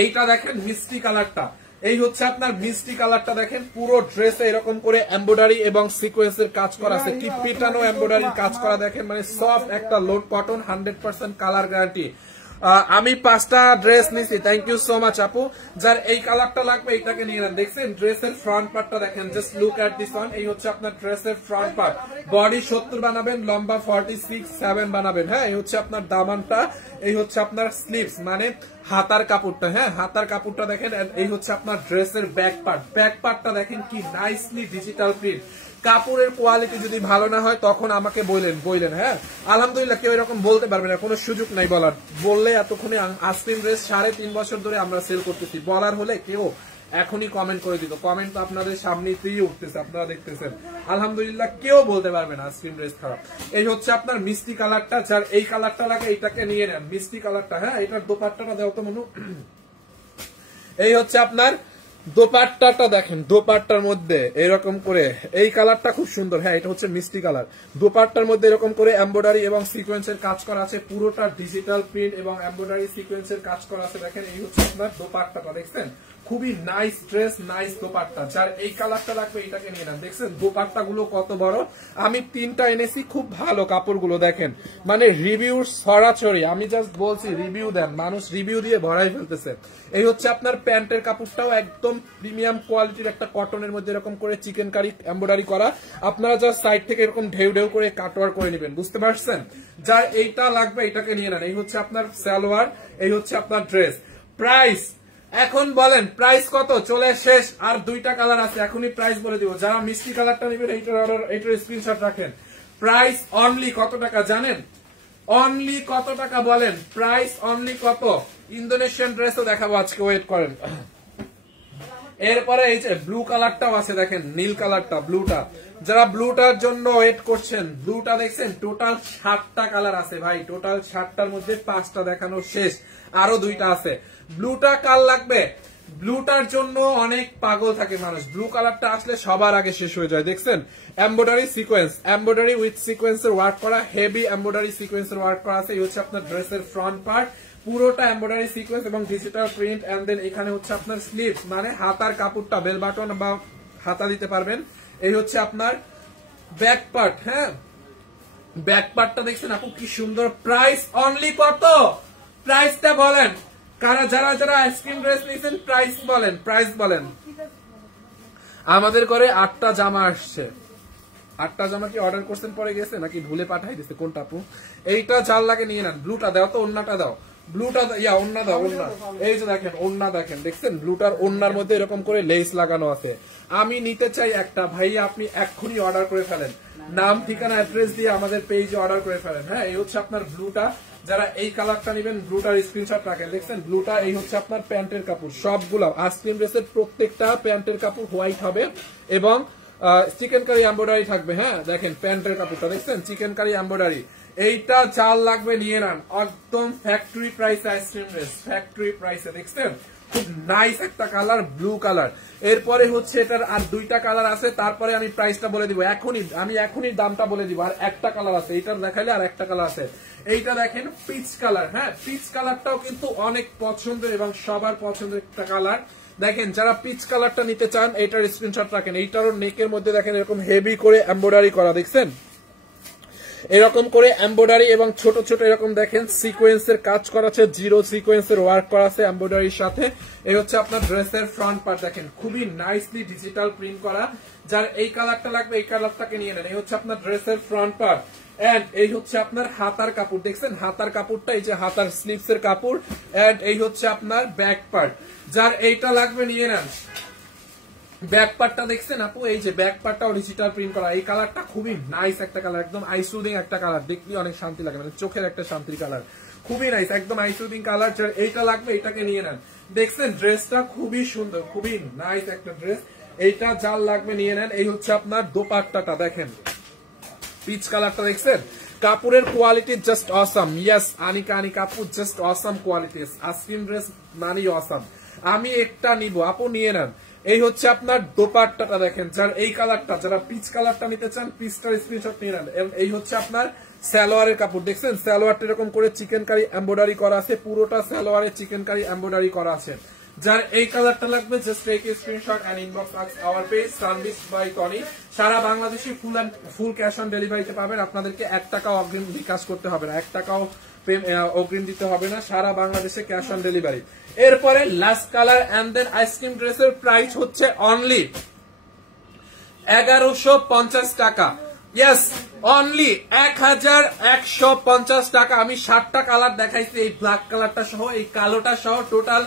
এইটা দেখেন মিষ্টি কালারটা, এই হচ্ছে আপনার মিষ্টি কালারটা। দেখেন পুরো ড্রেসে এরকম করে এমব্রয়ডারি এবং সিকোয়েন্সের কাজ করা আছে, টিপিটানো এমব্রয়ডারির কাজ করা। দেখেন মানে সফট একটা লোড কটন, 100% কালার গ্যারান্টি। আমি 5টা ড্রেস নিছি, থ্যাংক ইউ সো মাচ আপু। যার এই কালারটা লাগবে এইটাকে নিয়ে নেন। দেখছেন ড্রেসের ফ্রন্ট পার্টটা দেখেন, just look at this one. এই হচ্ছে আপনার ড্রেসের ফ্রন্ট পার্ট। বডি 70 বানাবেন, লম্বা 46-7 বানাবেন। হ্যাঁ, এই হচ্ছে আপনার দামানটা, এই হচ্ছে আপনার স্লিভস মানে হাতার কাপড়টা। হ্যাঁ, হাতার কাপড়টা দেখেন। এই হচ্ছে আপনার ড্রেসের ব্যাক পার্ট। ব্যাক পার্টটা দেখেন কি নাইসলি ডিজিটাল প্রিন্ট। কাপড়ের কোয়ালিটি যদি ভালো না হয় তখন আমাকে বললেন। হ্যাঁ, আলহামদুলিল্লাহ কেউ এরকম বলতে পারবে না, কোনো সুযোগ নাই বলার। বললে এতক্ষণে আইসক্রিম ড্রেস 3.5 বছর ধরে আমরা সেল করতেছি, বলার হলে কেউ এখনই কমেন্ট করে দিত। কমেন্ট তো আপনাদের সামনেই উঠতেছে, আপনারা দেখতেছেন। আলহামদুলিল্লাহ কেউ বলতে পারবে না আইসক্রিম ড্রেস খারাপ। এই হচ্ছে আপনার মিষ্টি কালারটা। যার এই কালারটা লাগে এইটাকে নিয়ে নেন, মিষ্টি কালারটা। হ্যাঁ, এটার দোপাট্টাটা দেও তো মনু। এই হচ্ছে আপনার দোপাট্টাটা দেখেন, দোপাট্টার মধ্যে এরকম করে এই কালারটা খুব সুন্দর। হ্যাঁ, এটা হচ্ছে মিষ্টি কালার। দোপাট্টার মধ্যে এরকম করে এমব্রয়ডারি এবং সিকোয়েন্সের কাজ করা আছে, পুরোটা ডিজিটাল প্রিন্ট এবং এমব্রয়ডারি সিকোয়েন্সের কাজ করা আছে। দেখেন এই হচ্ছে আপনার দোপাট্টাটা, দেখছেন খুবই নাইস ড্রেস, নাইস দোপাট্টা। যার এই কালারটা লাগবে এটাকে নিয়ে নেন। দেখছেন দোপাট্টা গুলো কত বড়। আমি 3টা এনেছি, খুব ভালো কাপড়গুলো। দেখেন মানে রিভিউ ছড়াছড়ি, আমি জাস্ট বলছি রিভিউ দেন, মানুষ রিভিউ দিয়ে ভরাই ফেলতেছে। এই হচ্ছে আপনার প্যান্টের কাপড়টাও একদম প্রিমিয়াম কোয়ালিটির একটা কটনের মধ্যে এরকম করে চিকেন কারি এমব্রয়ডারি করা। আপনারা জাস্ট সাইড থেকে এরকম ঢেউ ঢেউ করে কাটওয়ার করে নেবেন, বুঝতে পারছেন? যার এইটা লাগবে এটাকে নিয়ে নেন। এই হচ্ছে আপনার সালোয়ার, এই হচ্ছে আপনার ড্রেস। প্রাইস এখন বলেন, প্রাইস কত? চলে শেষ, আর 2টা কালার আছে, এখনই প্রাইস বলে দিব। যারা মিষ্টি কালারটা নেবেন এইটার অর্ডার, এইটার স্ক্রিনশট রাখেন। প্রাইস অনলি কত টাকা জানেন? অনলি কত টাকা বলেন? প্রাইস অনলি কত? ইন্দোনেশিয়ান ড্রেসও দেখাবো আজকে, ওয়েট করেন। এরপরে এই যে ব্লু কালারটাও আছে, দেখেন নীল কালারটা, ব্লুটা। যারা ব্লুটার জন্য ওয়েট করছেন, ব্লুটা দেখছেন টোটাল 7টা কালার আছে ভাই। টোটাল 7টার মধ্যে 5টা দেখানো শেষ, আরো 2টা আছে। ব্লুটা কাল লাগবে, ব্লুটার জন্য অনেক পাগল থাকে মানুষ। ব্লু কালারটা আসলে সবার আগে শেষ হয়ে যায়। দেখছেন এমব্রয়ডারি সিকোয়েন্স, এমব্রয়ডারি উইথ সিকোয়েন্সের ওয়ার্ক করা, হেভি এমব্রয়ডারি সিকোয়েন্সের ওয়ার্ক করা আছে। এই হচ্ছে আপনার ড্রেসের ফ্রন্ট পার্ট, পুরোটা এমব্রয়ডারি সিকোয়েন্স এবং ডিজিটাল প্রিন্ট। এন্ড দেন এখানে হচ্ছে আপনার স্লিভস মানে হাতার কাপড়টা, বেল বাটন বা হাতা দিতে পারবেন। এই হচ্ছে আপনার ব্যাক পার্ট। হ্যাঁ, ব্যাক পার্টটা দেখছেন আপু কি সুন্দর। প্রাইস অনলি কত? প্রাইসটা বলেন, কারা যারা যারা আইসক্রিম ড্রেস নিয়েছেন প্রাইস বলেন, প্রাইস বলেন। আমাদের ঘরে 8টা জামা আসছে। 8টা জামা কি অর্ডার করছেন পরে গেছে নাকি ভুলে পাঠাই দিচ্ছে? কোনটা আপু? এইটা জাল লাগে নিয়ে নেন। ব্লুটা দাও তো, ওন্নাটা দাও, ব্লুটা ওন্না দাও, ওন্না। এই যে দেখেন ওন্না, দেখেন দেখছেন ব্লুটার ওন্নার মধ্যে এরকম করে লেস লাগানো আছে। আমি নিতে চাই একটা, ভাইয়া আপনি এক্ষুনি অর্ডার করে ফেলেন, নাম ঠিকানা অ্যাড্রেস দিয়ে আমাদের পেজে অর্ডার করে ফেলেন। হ্যাঁ, এই হচ্ছে আপনার ব্লুটা। যারা এই কালারটা নেবেন ব্লুটার স্ক্রিনশট রাখেন। দেখছেন ব্লুটা, এই হচ্ছে আপনার প্যান্টের কাপড়। সবগুলো আইসক্রিম ড্রেসের প্রত্যেকটা প্যান্টের কাপড় হোয়াইট হবে এবং চিকেন কারি এমব্রয়ডারি থাকবে। হ্যাঁ, দেখেন প্যান্টের কাপড়টা দেখছেন চিকেন কারি এমব্রয়ডারি। এইটা চাল লাগবে নিয়ে নেন, একদম factory price ice cream dress, factory প্রাইসে। দেখছেন খুব নাইস একটা কালার, ব্লু কালার। এরপরে হচ্ছে এটার আর দুইটা কালার আছে, তারপরে আমি প্রাইসটা বলে দিব এখনই দামটা বলে দিব। আর একটা কালার আছে, এইটার দেখাইলে আর একটা কালার আছে। এইটা দেখেন পিচ কালার, হ্যাঁ পিচ কালারটাও কিন্তু অনেক পছন্দের এবং সবার পছন্দের একটা কালার। দেখেন যারা পিচ কালারটা নিতে চান এইটার স্ক্রিনশট রাখেন। এইটারও নেকের মধ্যে দেখেন এরকম হেভি করে এমব্রয়ডারি করা, দেখছেন এরকম করে এমব্রয়ডারি এবং ছোট ছোট এরকম দেখেন সিকোয়েন্সের কাজ করা আছে, জিরো সিকোয়েন্সের ওয়ার্ক করা আছে এমব্রয়ডারির সাথে। এই হচ্ছে আপনার ড্রেসের ফ্রন্ট পার্ট, দেখেন খুবই নাইসলি ডিজিটাল প্রিন্ট করা। যার এই কালারটা লাগবে এই কালারটাকে নিয়ে নেন। এই হচ্ছে আপনার ড্রেসের ফ্রন্ট পার্ট এন্ড এই হচ্ছে আপনার হাতার কাপড়, দেখছেন হাতার কাপড়টা, এই যে হাতার স্লিভস এর কাপড় এন্ড এই হচ্ছে আপনার ব্যাক পার্ট। যার এইটা লাগবে নিয়ে নেন। ব্যাক পার্টটা দেখছেন আপু, এই যে ব্যাক পার্টটাও ডিজিটাল প্রিন্ট করা। এই কালারটা খুবই নাইস একটা কালার, একদম আইসুদিং একটা কালার, দেখলে অনেক শান্তি লাগে, মানে চোখের একটা শান্তির কালার, খুবই নাইস, একদম আইসুদিং কালার। এইটা লাগবে এইটাকে নিয়ে নেন। দেখছেন ড্রেসটা খুবই সুন্দর, খুবই নাইস একটা ড্রেস। এইটা যার লাগবে নিয়ে নেন। এই হচ্ছে আপনার দোপাট্টাটা, দেখেন পিচ কালারটা দেখছেন, কাপড়ের quality just awesome. Yes Anika কাপড় just awesome quality, ice cream dress মানে অসাম। আমি একটা নিব, আপু নিয়ে নেন। এই হচ্ছে আপনার দোপাট্টাটা দেখেন, যার এই কালারটা, যারা পিচ কালারটা নিতে চান পিচটার স্ক্রিনশট নিয়ে নেন। এই হচ্ছে আপনার সালোয়ারের কাপড়, দেখছেন সালোয়ারটা এরকম করে চিকেন কারি এমব্রয়ডারি করা আছে, পুরোটা সালোয়ারে চিকেন কারি এমব্রয়ডারি করা আছে। যার এই কালারটা লাগবে just take a screenshot and inbox our page service by Tony. সারা বাংলাদেশে ফুল ক্যাশ অন ডেলিভারিতে পাবেন। আপনাদেরকে 1 টাকাও অগ্রিম বিকাশ করতে হবে না, 1 টাকাও অগ্রিম দিতে হবে না, সারা বাংলাদেশে ক্যাশ অন ডেলিভারি। এরপরে last colour and then ice cream ড্রেসের প্রাইস হচ্ছে অনলি 1150 টাকা। ইয়েস অনলি 1150 টাকা। আমি 7টা কালার দেখাইছি, এই ব্ল্যাক কালারটা সহ, এই কালোটা সহ টোটাল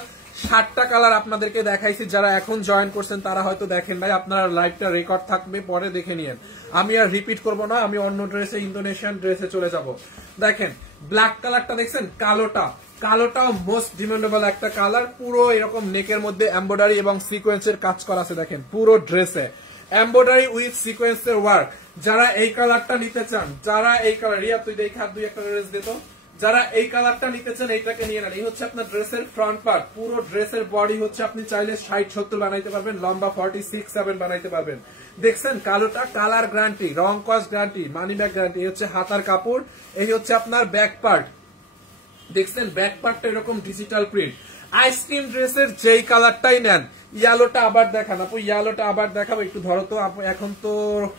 7টা কালার আপনাদেরকে দেখাইছি। যারা এখন জয়েন করছেন তারা হয়তো দেখেন নাই, আপনারা লাইভটা রেকর্ড থাকবে, পরে দেখে নিয়েন। আমি আর রিপিট করব না, আমি অন্য ড্রেসে ইন্দোনেশিয়ান ড্রেসে চলে যাব। দেখেন ব্ল্যাক কালারটা দেখছেন, কালোটাও মোস্ট ডিমান্ডেবল একটা কালার। পুরো এরকম নেকের মধ্যে এমব্রয়ডারি এবং সিকোয়েন্সের কাজ করা আছে, দেখেন পুরো ড্রেসে এমব্রয়ডারি উইথ সিকোয়েন্সের ওয়ার্ক। যারা এই কালারটা নিতে চান, যারা এই কালার, রিয়া তুই দেখে দুই একটা ড্রেস দিত, যারা এই কালারটা নিতে চান এইটাকে নিয়ে নেন। এই হচ্ছে আপনার ড্রেসের ফ্রন্ট পার্ট, পুরো ড্রেসের বডি হচ্ছে আপনি চাইলে 60-70 বানাইতে পারবেন, লম্বা 46-7 বানাইতে পারবেন। দেখছেন কালোটা কালার গ্যারান্টি, রং কস গ্যারান্টি, মানি ব্যাগ গ্যারান্টি। এই হচ্ছে হাতার কাপড়, এই হচ্ছে আপনার ব্যাক পার্ট, দেখছেন ব্যাক পার্টটা এরকম ডিজিটাল প্রিন্ট। আইসক্রিম ড্রেসের যেই কালারটাই নেন। ইয়েলোটা আবার দেখান আপু, ইয়েলোটা আবার দেখাবো, একটু ধরো তো আপু, এখন তো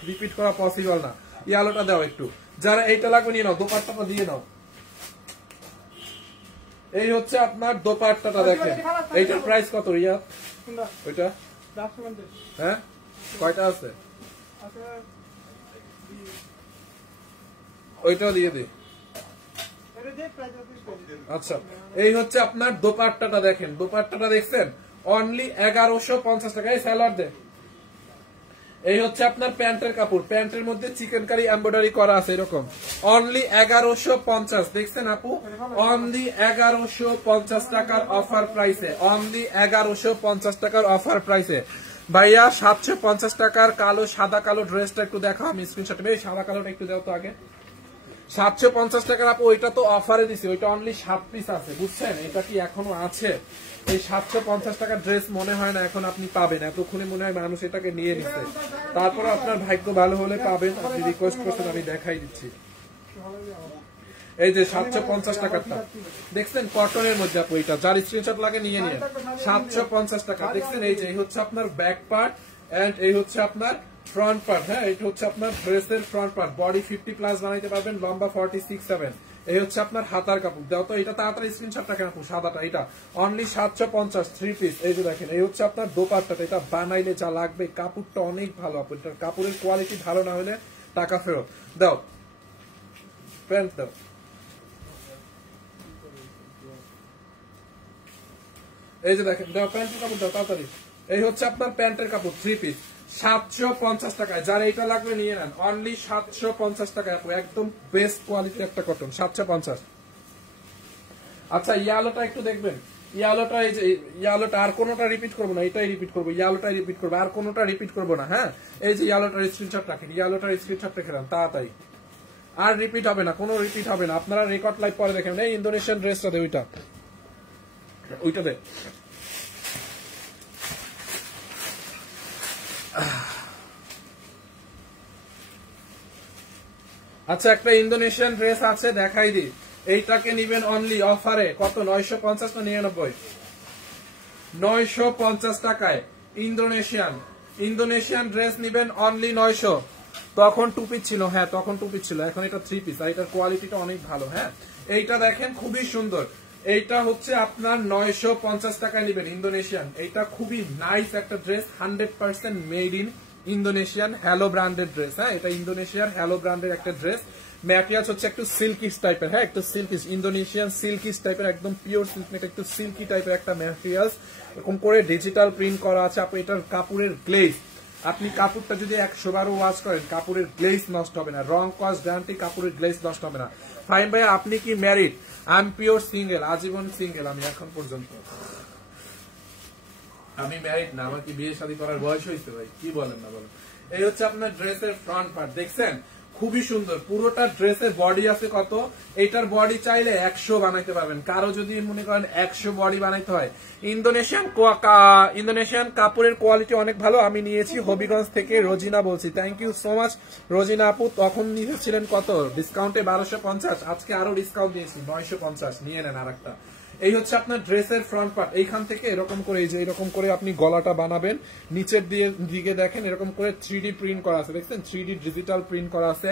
রিপিট করা পসিবল না, ইয়েলোটা দাও একটু। যারা এইটা লাগবে নিয়ে নাও, দোপাট্টাটা দিয়ে নাও। এই হচ্ছে আপনার দোপাট্টাটা দেখেন, এইটার প্রাইস কত রিয়া? ওইটা হ্যাঁ কয়টা আছে? ওইটাও দিয়ে দিই। আচ্ছা এই হচ্ছে আপনার দোপাট্টাটা দেখেন, দোপাট্টাটা দেখছেন অনলি 1150 টাকা। এই স্যালাড দে। এই হচ্ছে আপনার প্যান্টের কাপড়, প্যান্টের মধ্যে চিকেন কারি এমব্রয়ডারি করা আছে এরকম, অনলি 1150। দেখছেন আপু অনলি 1150 টাকার অফার প্রাইসে, অনলি 1150 টাকার অফার প্রাইসে। ভাইয়া 750 টাকার কালো সাদা কালো ড্রেসটা একটু দেখো, আমি স্ক্রিনশট, এই সাদা কালোটা একটু দাও তো আগে। 750 টাকার আপু, ওইটা তো অফারে দিছি, ওইটা অনলি 7 পিস আছে, বুঝছেন? এটা কি এখনো আছে? এই 750 টাকার ড্রেস মনে হয় না এখন আপনি পাবেন, এতক্ষণে মনে হয় মানুষ এটাকে নিয়ে নিচ্ছে। তারপরে আপনার ভাগ্য ভালো হলে পাবেন, আপনি রিকোয়েস্ট করছেন আমি দেখাই দিচ্ছি। এই যে 750 টাকারটা দেখছেন কটনের মধ্যে আপু, এটা যার স্ক্রিনশট লাগে নিয়ে নিয়ে। 750 টাকা দেখছেন, এই যে এই হচ্ছে আপনার ব্যাক পার্ট এন্ড এই হচ্ছে আপনার ফ্রন্ট পার্ট। হ্যাঁ এটা হচ্ছে আপনার ড্রেসের ফ্রন্ট পার্ট, বডি 50+ বানাইতে পারবেন, লম্বা 46-7। এই হচ্ছে আপনার হাতার কাপড়, দাও তো এটা তাড়াতাড়ি স্ক্রিনশট রাখেন আপু, সাদাটা এটা অনলি 750 3 পিস। এই যে দেখেন এই হচ্ছে আপনার দোপাট্টাটা, এটা বানাইলে যা লাগবে, কাপড়টা অনেক ভালো আপু, এটার কাপড়ের কোয়ালিটি ভালো না হলে টাকা ফেরত। দাও প্যান্ট দাও। এই যে দেখেন দাও প্যান্টের কাপড় দাও তাড়াতাড়ি। এই হচ্ছে আপনার প্যান্টের কাপড় 3 পিস 750 টাকায়। যার এইটা লাগবে নিয়ে নেন, অনলি 750 টাকায় আপু, একদম বেস্ট কোয়ালিটির একটা কটন, 750। আচ্ছা ইয়ালোটা একটু দেখবেন, ইয়ালোটা, এই যে ইয়ালোটা আর কোনোটা রিপিট করবো না, এটাই রিপিট করবো, ইয়ালোটাই রিপিট করবো, আর কোনোটা রিপিট করবো না। হ্যাঁ এই যে ইয়ালোটার স্ক্রিনশট রাখেন, ইয়ালোটার স্ক্রিনশট রেখে দেন তাড়াতাড়ি। আর রিপিট হবে না, কোনো রিপিট হবে না। আপনারা রেকর্ড লাইভ পরে দেখেন। এই ইন্দোনেশিয়ান ড্রেসটা দে, ওইটা দে। আচ্ছা, একটা ইন্দোনেশিয়ান ড্রেস আছে, দেখাই দি। এইটাকে নিবেন অনলি অফারে কত? 950 না 99? 950 টাকায় ইন্দোনেশিয়ান ড্রেস নিবেন অনলি 900। তখন টু পিস ছিল, হ্যাঁ তখন টু পিস ছিল, এখন এটা থ্রি পিস। আর এটার কোয়ালিটিটা অনেক ভালো। হ্যাঁ, এইটা দেখেন খুবই সুন্দর। এইটা হচ্ছে আপনার 950 টাকায় নিবেন ইন্দোনেশিয়ান। এইটা খুবই নাইস একটা dress, 100% made in Indonesian hello ব্র্যান্ডের ড্রেস। হ্যাঁ, এটা ইন্দোনেশিয়ান হ্যালো ব্র্যান্ডের একটা ড্রেস। ম্যাটেরিয়ালস হচ্ছে একটু সিল্কিস টাইপের। হ্যাঁ, একটু সিল্কিস, ইন্দোনেশিয়ান সিল্কিস টাইপের, একদম পিওর সিল্ক, একটু সিল্কি টাইপের একটা ম্যাটেরিয়ালস। এরকম করে ডিজিটাল প্রিন্ট করা আছে। আপনি এটার কাপড়ের গ্লেজ, আপনি কাপড়টা যদি 100 বারও ওয়াশ করেন কাপড়ের গ্লেজ নষ্ট হবে না। রং কস গ্যারান্টি, কাপড়ের গ্লেজ নষ্ট হবে না। ফাইন ভাই, আপনি কি married? I am pure single, আজীবন সিঙ্গেল আমি এখন পর্যন্ত। আমি ম্যারিড না, আমার কি বিয়ে শাদী করার বয়স হয়েছে ভাই? কি বলেন না বলেন। এই হচ্ছে আপনার ড্রেসের ফ্রন্ট পার্ট, দেখছেন খুবই সুন্দর। পুরোটা ড্রেসের বডি আছে কত? এটার বডি চাইলে 100 বানাইতে পারবেন। কারো যদি মনে করেন 100 বডি বানাইতে হয়, ইন্দোনেশিয়ান কাপড়ের কোয়ালিটি অনেক ভালো। আমি নিয়েছি হবিগঞ্জ থেকে, রোজিনা বলছি। Thank you so much Rozina আপু। তখন নিয়েছিলেন কত? ডিসকাউন্টে 1250, আজকে আরো ডিসকাউন্ট দিয়েছি 950, নিয়ে নেন আর একটা। এই হচ্ছে আপনার ড্রেসের ফ্রন্ট পার্ট। এইখান থেকে এরকম করে, এই যে এরকম করে আপনি গলাটা বানাবেন। নিচের দিকে দেখেন এরকম করে 3D প্রিন্ট করা আছে, দেখছেন 3D ডিজিটাল প্রিন্ট করা আছে।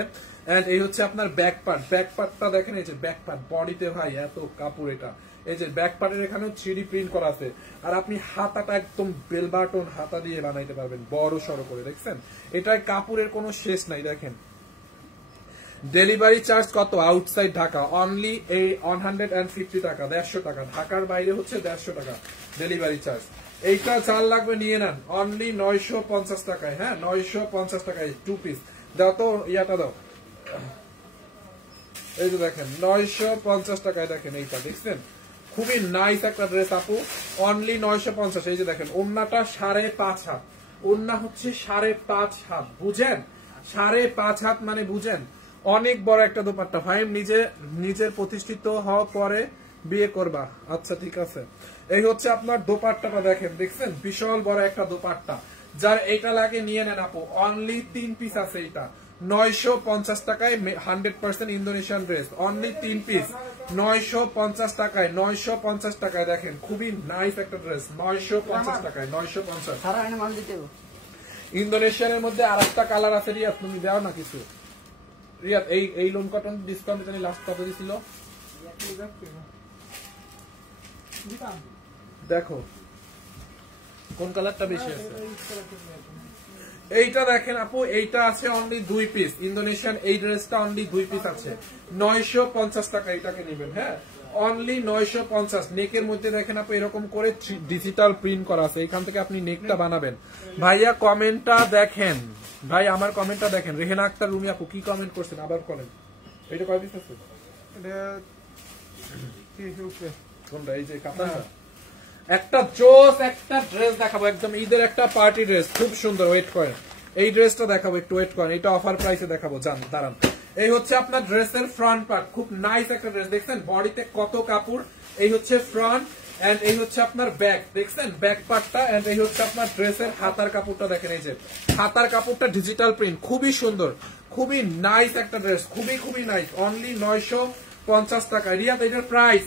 এন্ড এই হচ্ছে আপনার ব্যাক পার্ট। ব্যাক পার্টটা দেখেন, এই যে ব্যাক পার্ট, বডিতে ভাই এত কাপড়। এটা এই যে ব্যাক পার্টের এখানে 3D প্রিন্ট করা আছে। আর আপনি হাতাটা একদম বেল বাটন হাতা দিয়ে বানাইতে পারবেন, বড় সড়ো করে। দেখছেন এটায় কাপড়ের কোনো শেষ নাই। দেখেন ডেলিভারি চার্জ কত? আউটসাইড ঢাকা অনলি 150 টাকা, 150 টাকা। ঢাকার বাইরে হচ্ছে 150 টাকা ডেলিভারি চার্জ। এইটা চাল লাগবে, নিয়ে নেন অনলি 950 টাকায়। হ্যাঁ, 950 টাকায় টু পিস। দাও তো ইয়াটা দাও। এই যে দেখেন 950 টাকায়, দেখেন এইটা দেখছেন খুবই নাইস একটা ড্রেস আপু, অনলি 950। এই যে দেখেন ওন্নাটা 5.5 হাত, ওন্না হচ্ছে 5.5 হাত, বুঝেন? 5.5 হাত মানে বুঝেন অনেক বড় একটা দোপাট্টা। ভাই নিজের প্রতিষ্ঠিত হওয়ার পরে বিয়ে করবা? আচ্ছা ঠিক আছে। এই হচ্ছে আপনার দোপাট্টাটা, দেখেন দেখছেন বিশাল বড় একটা দোপাট্টা। যার এটা লাগে নিয়ে নেন আপু, অনলি 3 পিস আছে। এটা 950 টাকায় 100% ইন্দোনেশিয়ান ড্রেস, অনলি 3 পিস 950 টাকায়। 950 টাকায় দেখেন খুবই নাইস একটা ড্রেস, 950 টাকায়। 950 ইন্দোনেশিয়ানের মধ্যে আর একটা কালার আছে। রিয়া তুমি দাও না কিছু। রিয়াদ এই লোন কটন ডিসকাউন্ট জানি লাস্ট কত দিছিল দেখো, কোন কালারটা বেশি আছে? এইটা দেখেন আপু, এইটা আছে অনলি 2 পিস ইন্দোনেশিয়ান। এই ড্রেসটা অনলি 2 পিস আছে, 950 টাকা এটাকে নেবেন। হ্যাঁ, অনলি 950। নেকের মধ্যে দেখেন আপু এরকম করে ডিজিটাল প্রিন্ট করা আছে, এখান থেকে আপনি নেকটা বানাবেন। ভাইয়া কমেন্টটা দেখেন, ভাই আমার কমেন্টটা দেখেন। রেহেনা আক্তার রুমি আপু কি কমেন্ট করছেন আবার করেন। এটা কয় পিস আছে? কোনটা? এই যে কাতানটা। একটা জোস একটা ড্রেস দেখাবো, একদম ঈদের একটা পার্টি ড্রেস, খুব সুন্দর। ওয়েট করেন, এই ড্রেসটা দেখাবো, একটু ওয়েট করেন। এটা অফার প্রাইসে দেখাবো, জান দাঁড়ান। এই হচ্ছে আপনার ড্রেসের ফ্রন্ট পার্ট, খুব নাইস একটা ড্রেস। দেখছেন বডিতে কত কাপড়। এই হচ্ছে ফ্রন্ট এন্ড এই হচ্ছে আপনার ব্যাক, দেখছেন ব্যাক পার্টটা। এন্ড এই হচ্ছে আপনার ড্রেসের হাতার কাপড়টা, দেখেন এই যে হাতার কাপড়টা ডিজিটাল প্রিন্ট, খুবই সুন্দর, খুবই নাইস একটা ড্রেস, খুবই খুবই নাইস। অনলি 950 টাকা। রিয়াদ এটার প্রাইস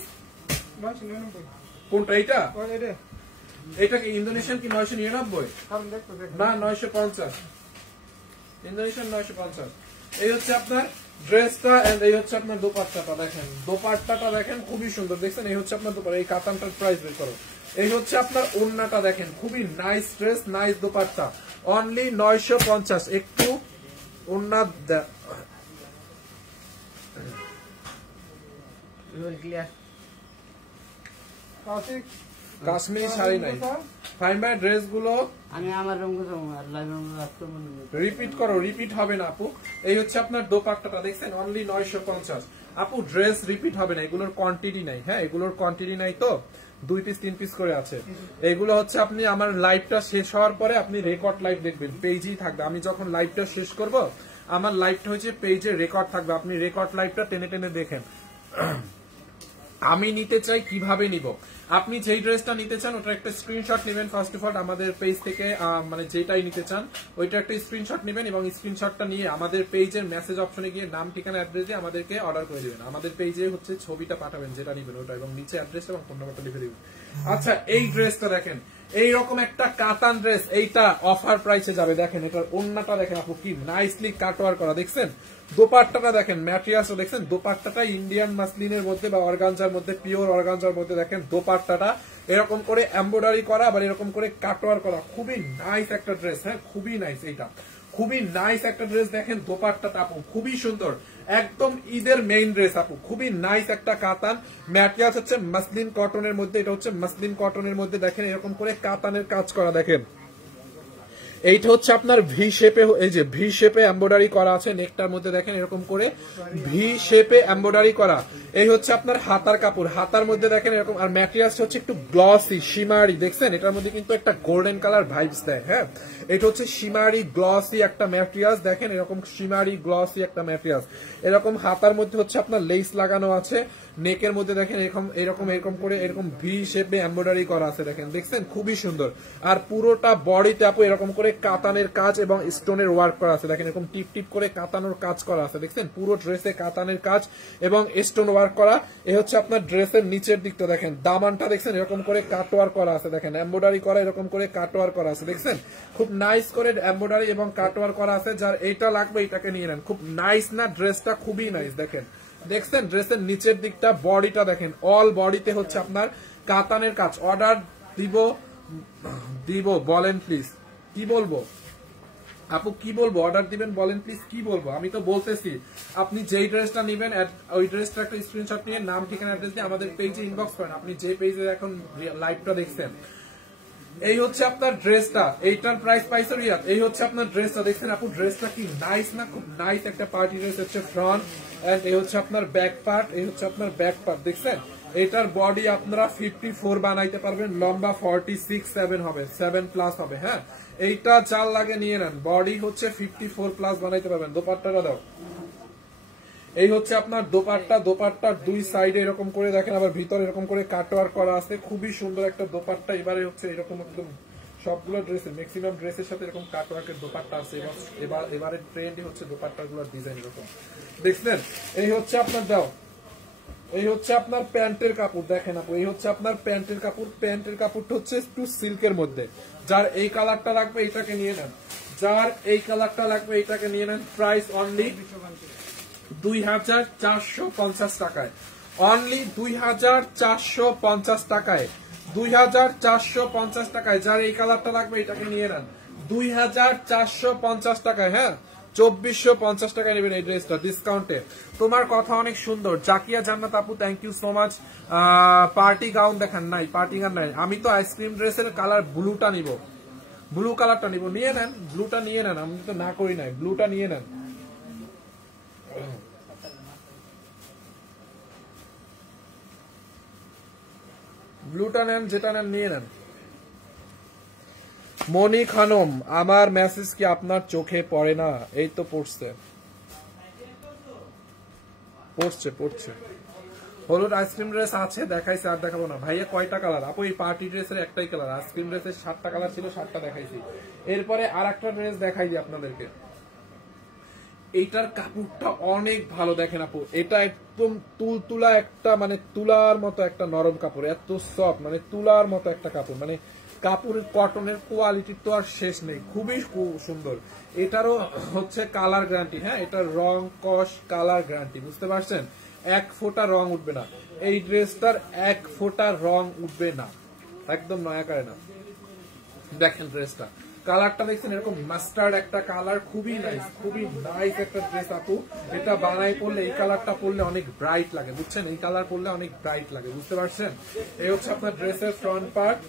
কোনটা? এইটা এটা কি ইন্দোনেশিয়ান কি 999? না 950 ইন্দোনেশিয়ান 950। এই হচ্ছে আপনার ড্রেসটা এন্ড এই হচ্ছে আপনার দোপাট্টাটা, দেখেন দোপাট্টাটা দেখেন খুবই সুন্দর। দেখছেন এই হচ্ছে আপনার দোপাট্টা। এই কাতানটার প্রাইস বের করো। এই হচ্ছে আপনার ওন্নাটা, দেখেন খুবই nice dress, nice dupatta, only 950। একটু ওন্না কাশ্মীরি শাড়ি নাই। ফাইন ভাই ড্রেস গুলো আমি আমার রিপিট করো, রিপিট হবে না আপু। এই হচ্ছে আপনার দোপাট্টাটা, দেখছেন অনলি 950। আপু ড্রেস রিপিট হবে না, এগুলোর কোয়ান্টিটি নাই। হ্যাঁ, এগুলোর কোয়ান্টিটি নাই, তো 2 পিস 3 পিস করে আছে। এগুলো হচ্ছে আপনি আমার লাইভটা শেষ হওয়ার পরে আপনি রেকর্ড লাইভ দেখবেন, পেজেই থাকবে। আমি যখন লাইভটা শেষ করব আমার লাইভটা হচ্ছে পেজে রেকর্ড থাকবে, আপনি রেকর্ড লাইভটা টেনে টেনে দেখেন। আমি নিতে চাই কিভাবে নিব, আপনি যেই ড্রেসটা নিতে চান ওটা একটা স্ক্রিনশট নেবেন ফার্স্ট অফ অল আমাদের পেজ থেকে, মানে যেটাই নিতে চান ওইটা একটা স্ক্রিনশট নেবেন এবং স্ক্রিনশটটা নিয়ে আমাদের পেজের মেসেজ অপশনে গিয়ে নাম ঠিকানা অ্যাড্রেস দিয়ে আমাদেরকে অর্ডার করে দিবেন। আমাদের পেজে হচ্ছে ছবিটা পাঠাবেন যেটা নিবেন ওটা, এবং নিচে অ্যাড্রেস এবং ফোন নাম্বারটা লিখে দিবেন। আচ্ছা, এই ড্রেসটা দেখেন, এইরকম একটা কাতান ড্রেস, এইটা অফার প্রাইসে যাবে। দেখেন এটার ওন্নাটা দেখেন আপু, কি নাইসলি কাটওয়ার করা, দেখছেন দোপাট্টাটা দেখেন, ম্যাটেরিয়ালস দেখছেন, দোপাট্টাটা ইন্ডিয়ান মাসলিনের মধ্যে বা অর্গানজার মধ্যে, পিওর অর্গানজার মধ্যে দেখেন দোপাট্টাটা এরকম করে এমব্রয়ডারি করা, আবার এরকম করে কাটওয়ার করা, খুবই নাইস একটা ড্রেস। হ্যাঁ, খুবই নাইস, এইটা খুবই নাইস একটা ড্রেস। দেখেন দোপাট্টাটা আপু খুবই সুন্দর, একদম ঈদের মেইন ড্রেস আপু, খুবই নাইস একটা কাতান। ম্যাটেরিয়ালস হচ্ছে মাসলিন কটনের মধ্যে, এটা হচ্ছে মাসলিন কটনের মধ্যে, দেখেন এরকম করে কাতানের কাজ করা। দেখেন এইটা হচ্ছে আপনার ভি শেপে, এই যে ভি শেপে এমব্রয়ডারি করা আছে নেকটার মধ্যে, দেখেন এরকম করে ভি শেপে এমব্রয়ডারি করা। এই হচ্ছে আপনার হাতার কাপড়, হাতার মধ্যে দেখেন এরকম, আর ম্যাটেরিয়ালস হচ্ছে একটু গ্লসি শিমারি, দেখছেন এটার মধ্যে কিন্তু একটা গোল্ডেন কালার ভাইবস দেয়। হ্যাঁ, এটা হচ্ছে শিমারি গ্লসি একটা ম্যাটেরিয়ালস, দেখেন এরকম শিমারি গ্লসি একটা ম্যাটেরিয়ালস। এরকম হাতার মধ্যে হচ্ছে আপনার লেস লাগানো আছে, নেকের মধ্যে দেখেন এরকম এরকম এরকম করে এরকম ভি শেপে এমব্রয়ডারি করা আছে, দেখেন দেখছেন খুবই সুন্দর। আর পুরোটা বডিতে আপু এরকম করে কাতানের কাজ এবং স্টোনের ওয়ার্ক করা আছে, দেখেন এরকম টিপ টিপ করে কাতানোর কাজ করা আছে, দেখছেন পুরো ড্রেসে কাতানের কাজ এবং স্টোন ওয়ার্ক করা। এই হচ্ছে আপনার ড্রেসের নিচের দিকটা, দেখেন দামানটা দেখছেন এরকম করে কাটওয়ার করা আছে, দেখেন এমব্রয়ডারি করা এরকম করে কাটওয়ার করা আছে, দেখছেন খুব নাইস করে এমব্রয়ডারি এবং কাটওয়ার করা আছে। যার এইটা লাগবে এটাকে নিয়ে নেন, খুব নাইস না ড্রেসটা, খুবই নাইস। দেখেন দেখছেন ড্রেসের নিচের দিকটা, বডিটা দেখেন অল বডিতে হচ্ছে আপনার কাতানের কাজ। অর্ডার দিব বলেন প্লিজ, কি বলবো আপু, কি বলবো, অর্ডার দিবেন বলেন প্লিজ, কি বলবো আমি তো বলতেছি। আপনি যেই ড্রেসটা নেবেন ওই ড্রেসটা একটা স্ক্রিনশট নিয়ে নাম ঠিকানা অ্যাড্রেস দিয়ে আমাদের পেজে ইনবক্স করেন, আপনি যে পেজে এখন লাইভটা দেখছেন। এই হচ্ছে আপনার ড্রেসটা, এইটার প্রাইস পাইছে রিয়াদ। এই হচ্ছে আপনার ড্রেসটা, দেখছেন আপু ড্রেসটা কি নাইস না, খুব নাইস একটা পার্টি ড্রেস। হচ্ছে ফ্রন্ট এন্ড এই হচ্ছে আপনার ব্যাক পার্ট, এই হচ্ছে আপনার ব্যাক পার্ট, দেখছেন এটার বডি আপনারা 54 বানাইতে পারবেন, লম্বা 46-7 হবে, 7+ হবে। হ্যাঁ, এইটা চাল লাগে নিয়ে নেন, বডি হচ্ছে 54+ বানাইতে পারবেন। দোপাট্টাটা দাও, এই হচ্ছে আপনার দোপাট্টা, দোপাট্টার দুই সাইডে এরকম করে দেখেন, আবার ভিতরে এরকম করে কাটওয়ার করা আছে, খুবই সুন্দর একটা দোপাট্টা। এবারে হচ্ছে এরকম একদম সবগুলো ড্রেসের ম্যাক্সিমাম ড্রেসের সাথে এরকম কাটওয়ার্কের দোপাট্টা আছে। এবারে ট্রেন্ডই হচ্ছে দোপাট্টাগুলোর ডিজাইন এরকম, দেখছেন। এই হচ্ছে আপনার দাও, এই হচ্ছে আপনার প্যান্টের কাপড়, দেখেন আপু এই হচ্ছে আপনার প্যান্টের কাপড়। প্যান্টের কাপড়টা হচ্ছে একটু সিল্কের মধ্যে। যার এই কালারটা লাগবে এটাকে নিয়ে নেন, যার এই কালারটা লাগবে এটাকে নিয়ে নেন। প্রাইস অনলি 2450 টাকায়, অনলি 2450 টাকায়, 2450 টাকায়। যার এই কালারটা লাগবে এটাকে নিয়ে নেন 2450 টাকায়। হ্যাঁ, 2450 টাকা নেবেন এই ড্রেসটা ডিসকাউন্টে। তোমার কথা অনেক সুন্দর জাকিয়া জান্নাত আপু, thank you so much. Party gown দেখান, নাই পার্টি গাউন নাই। আমি তো আইসক্রিম ড্রেসের কালার ব্লুটা নিব, ব্লু কালারটা নিব, নিয়ে নেন ব্লুটা নিয়ে নেন, আমি তো না করি নাই, ব্লুটা নিয়ে নেন। ব্লুটা নেন, যেটা নেন নিয়ে নেন। মনি খানম, আমার মেসেজ কি আপনার চোখে পড়ে না? এই তো পড়ছে পড়ছে পড়ছে। হলুদ আইসক্রিম ড্রেস আছে, দেখাইছে আর দেখাবো না। ভাইয়া কয়টা কালার? আপু এই পার্টি ড্রেসের একটাই কালার, আইসক্রিম ড্রেসের 7টা কালার ছিল, 7টা দেখাইছি। এরপরে আর একটা ড্রেস দেখাই দিই আপনাদেরকে। এইটার কাপড়টা অনেক ভালো, দেখেন আপু এটা একদম তুলতুলা একটা, মানে তুলার মতো একটা নরম কাপড়, এত সফট, মানে তুলার মতো একটা কাপড়, মানে কাপড়ের কটনের কোয়ালিটি তো আর শেষ নেই, খুবই সুন্দর। এটারও হচ্ছে কালার গ্যারান্টি। হ্যাঁ, এটার রং কস কালার গ্যারান্টি, বুঝতে পারছেন? 1 ফোঁটা রং উঠবে না এই ড্রেসটার, 1 ফোঁটা রং উঠবে না, একদম নয়া করে না। দেখেন ড্রেসটা, কালারটা দেখছেন এরকম মাস্টার্ড একটা কালার, খুবই নাইস, খুবই নাইস একটা ড্রেস আপু। এটা বানাই পড়লে, এই কালারটা পড়লে অনেক ব্রাইট লাগে, বুঝছেন? এই কালার পড়লে অনেক ব্রাইট লাগে, বুঝতে পারছেন? এই হচ্ছে আপনার ড্রেসের ফ্রন্ট পার্ট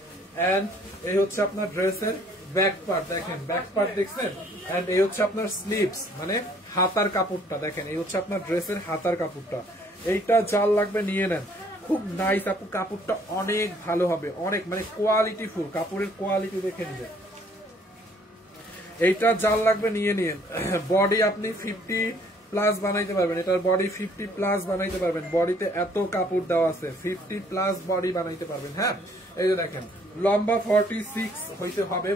এন্ড এই হচ্ছে আপনার ড্রেসের ব্যাক পার্ট, দেখেন ব্যাক পার্ট দেখছেন। এন্ড এই হচ্ছে আপনার স্লিভস, মানে হাতার কাপড়টা, দেখেন এই হচ্ছে আপনার ড্রেসের হাতার কাপড়টা। এইটা জাল লাগবে নিয়ে নেন, খুব নাইস আপু, কাপড়টা অনেক ভালো হবে, অনেক মানে কোয়ালিটি ফুল, কাপড়ের কোয়ালিটি দেখে নেবেন। এইটা যার লাগবে নিয়ে নিন। বডি আপনি 50+ বানাইতে পারবেন, এটার বডি 50+ বানাইতে পারবেন, বডিতে এত কাপড় দেওয়া আছে, 50+ বডি বানাইতে পারবেন। হ্যাঁ, এই যে দেখেন লম্বা 46 হইতে হবে,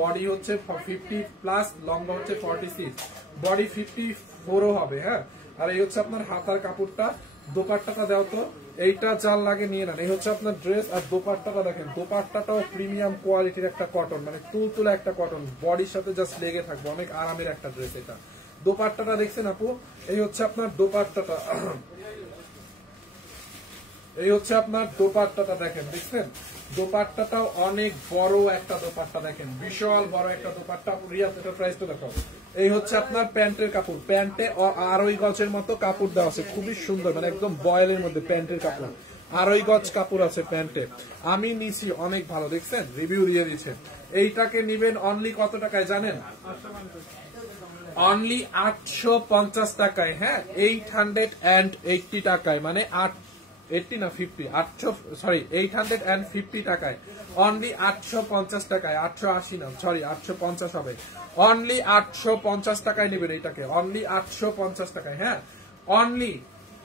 বডি হচ্ছে 50+, লম্বা হচ্ছে 46, বডি 54ও হবে। হ্যাঁ, আর এই হচ্ছে আপনার হাতার কাপড়টা। দোপাট্টাটা দাও তো, এইটা যার লাগে নিয়ে নেন। এই হচ্ছে আপনার ড্রেস। আর দোপাট্টাটা দেখেন, দোপাট্টাটাও প্রিমিয়াম কোয়ালিটির একটা কটন, মানে তুলতুলা একটা কটন, বডির সাথে জাস্ট লেগে থাকবে, অনেক আরামের একটা ড্রেস এটা। দোপাট্টাটা দেখছেন আপু, এই হচ্ছে আপনার দোপাট্টাটা, এই হচ্ছে আপনার দোপাট্টাটা দেখেন, দেখছেন দোপাট্টাটাও অনেক বড় একটা দোপাট্টা, দেখেন বিশাল বড় একটা দোপাট্টা। রিয়াদ এটার প্রাইসটা দেখো। এই হচ্ছে আপনার প্যান্টের কাপড়, প্যান্টে 2.5 গজের মতো কাপড় দেওয়া আছে, খুবই সুন্দর, মানে একদম বয়েলের মধ্যে প্যান্টের কাপড়, 2.5 গজ কাপড় আছে প্যান্টে। আমি নিছি, অনেক ভালো, দেখছেন রিভিউ দিয়ে দিচ্ছে। এইটাকে নিবেন অনলি কত টাকায় জানেন? অনলি 850 টাকায়। হ্যাঁ, 880 টাকায়, মানে 80 না 50, 850 টাকায়, অনলি 850 টাকায়, 880 না সরি 850 হবে, অনলি 850 টাকায় নেবেন এইটাকে, অনলি 850 টাকায়। হ্যাঁ, অনলি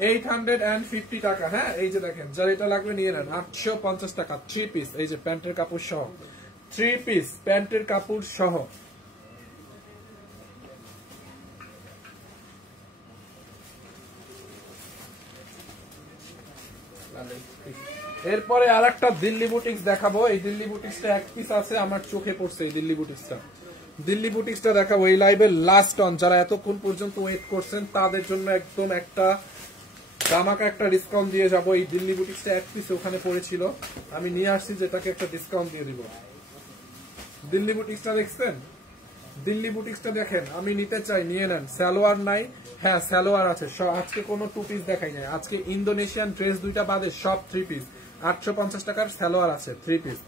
850 টাকা। হ্যাঁ, এই যে দেখেন, যার এটা লাগবে নিয়ে নেন, 850 টাকা, 3 পিস, এই যে প্যান্টের কাপড় সহ, 3 পিস প্যান্টের কাপড় সহ। এরপরে আর একটা দিল্লি বুটিক্স দেখাবো। এই দিল্লি বুটিক্সটা এক পিস আছে, আমার চোখে পড়ছে এই দিল্লি বুটিক্সটা। দিল্লি বুটিক্সটা দেখাবো এই লাইভের লাস্ট অন, যারা এতক্ষণ পর্যন্ত ওয়েট করছেন তাদের জন্য একদম একটা ধামাকা একটা ডিসকাউন্ট দিয়ে যাবো। এই দিল্লি বুটিক্সটা এক পিস ওখানে পড়েছিল, আমি নিয়ে আসছি, যেটাকে একটা ডিসকাউন্ট দিয়ে দিব। দিল্লি বুটিক্সটা দেখছেন? দিল্লি বুটিক্সটা দেখেন, আমি নিতে চাই, নিয়ে নেন। সালোয়ার নাই? হ্যাঁ সালোয়ার আছে, আজকে কোনো 2 পিস দেখাই নাই, আজকে ইন্দোনেশিয়ান ড্রেস 2টা বাদে সব 3 পিস। 850 টাকার সালোয়ার আছে 3 পিস।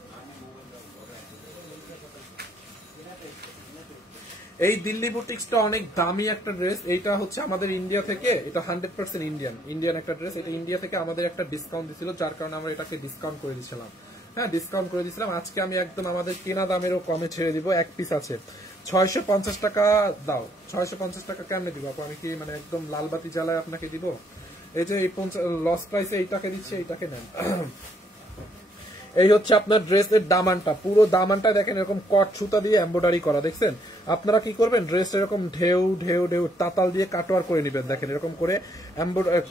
এই দিল্লি বুটিক্সটা অনেক দামি একটা ড্রেস, এইটা হচ্ছে আমাদের ইন্ডিয়া থেকে, এটা 100% ইন্ডিয়ান একটা ড্রেস। এটা ইন্ডিয়া থেকে আমাদের একটা ডিসকাউন্ট দিছিল, যার কারণে আমরা এটাকে ডিসকাউন্ট করে দিয়েছিলাম। হ্যাঁ, ডিসকাউন্ট করে দিয়েছিলাম, আজকে আমি একদম আমাদের কেনা দামেরও কমে ছেড়ে দিব। এক পিস আছে 650 টাকা দাও। 650 টাকা কেমনে দিব আপু? আমি কি মানে একদম লালবাতি জ্বালায় আপনাকে দিব? এই যে এই লস প্রাইসে এইটাকে দিচ্ছে, এইটাকে নেন। এই হচ্ছে আপনার ড্রেসের দামানটা, পুরো দামানটা দেখেন এরকম কট সুতা দিয়ে এমব্রয়ডারি করা, দেখছেন? আপনারা কি করবেন, ড্রেস এরকম ঢেউ ঢেউ ঢেউ তাতাল দিয়ে কাটোয়ার করে নেবেন, দেখেন এরকম করে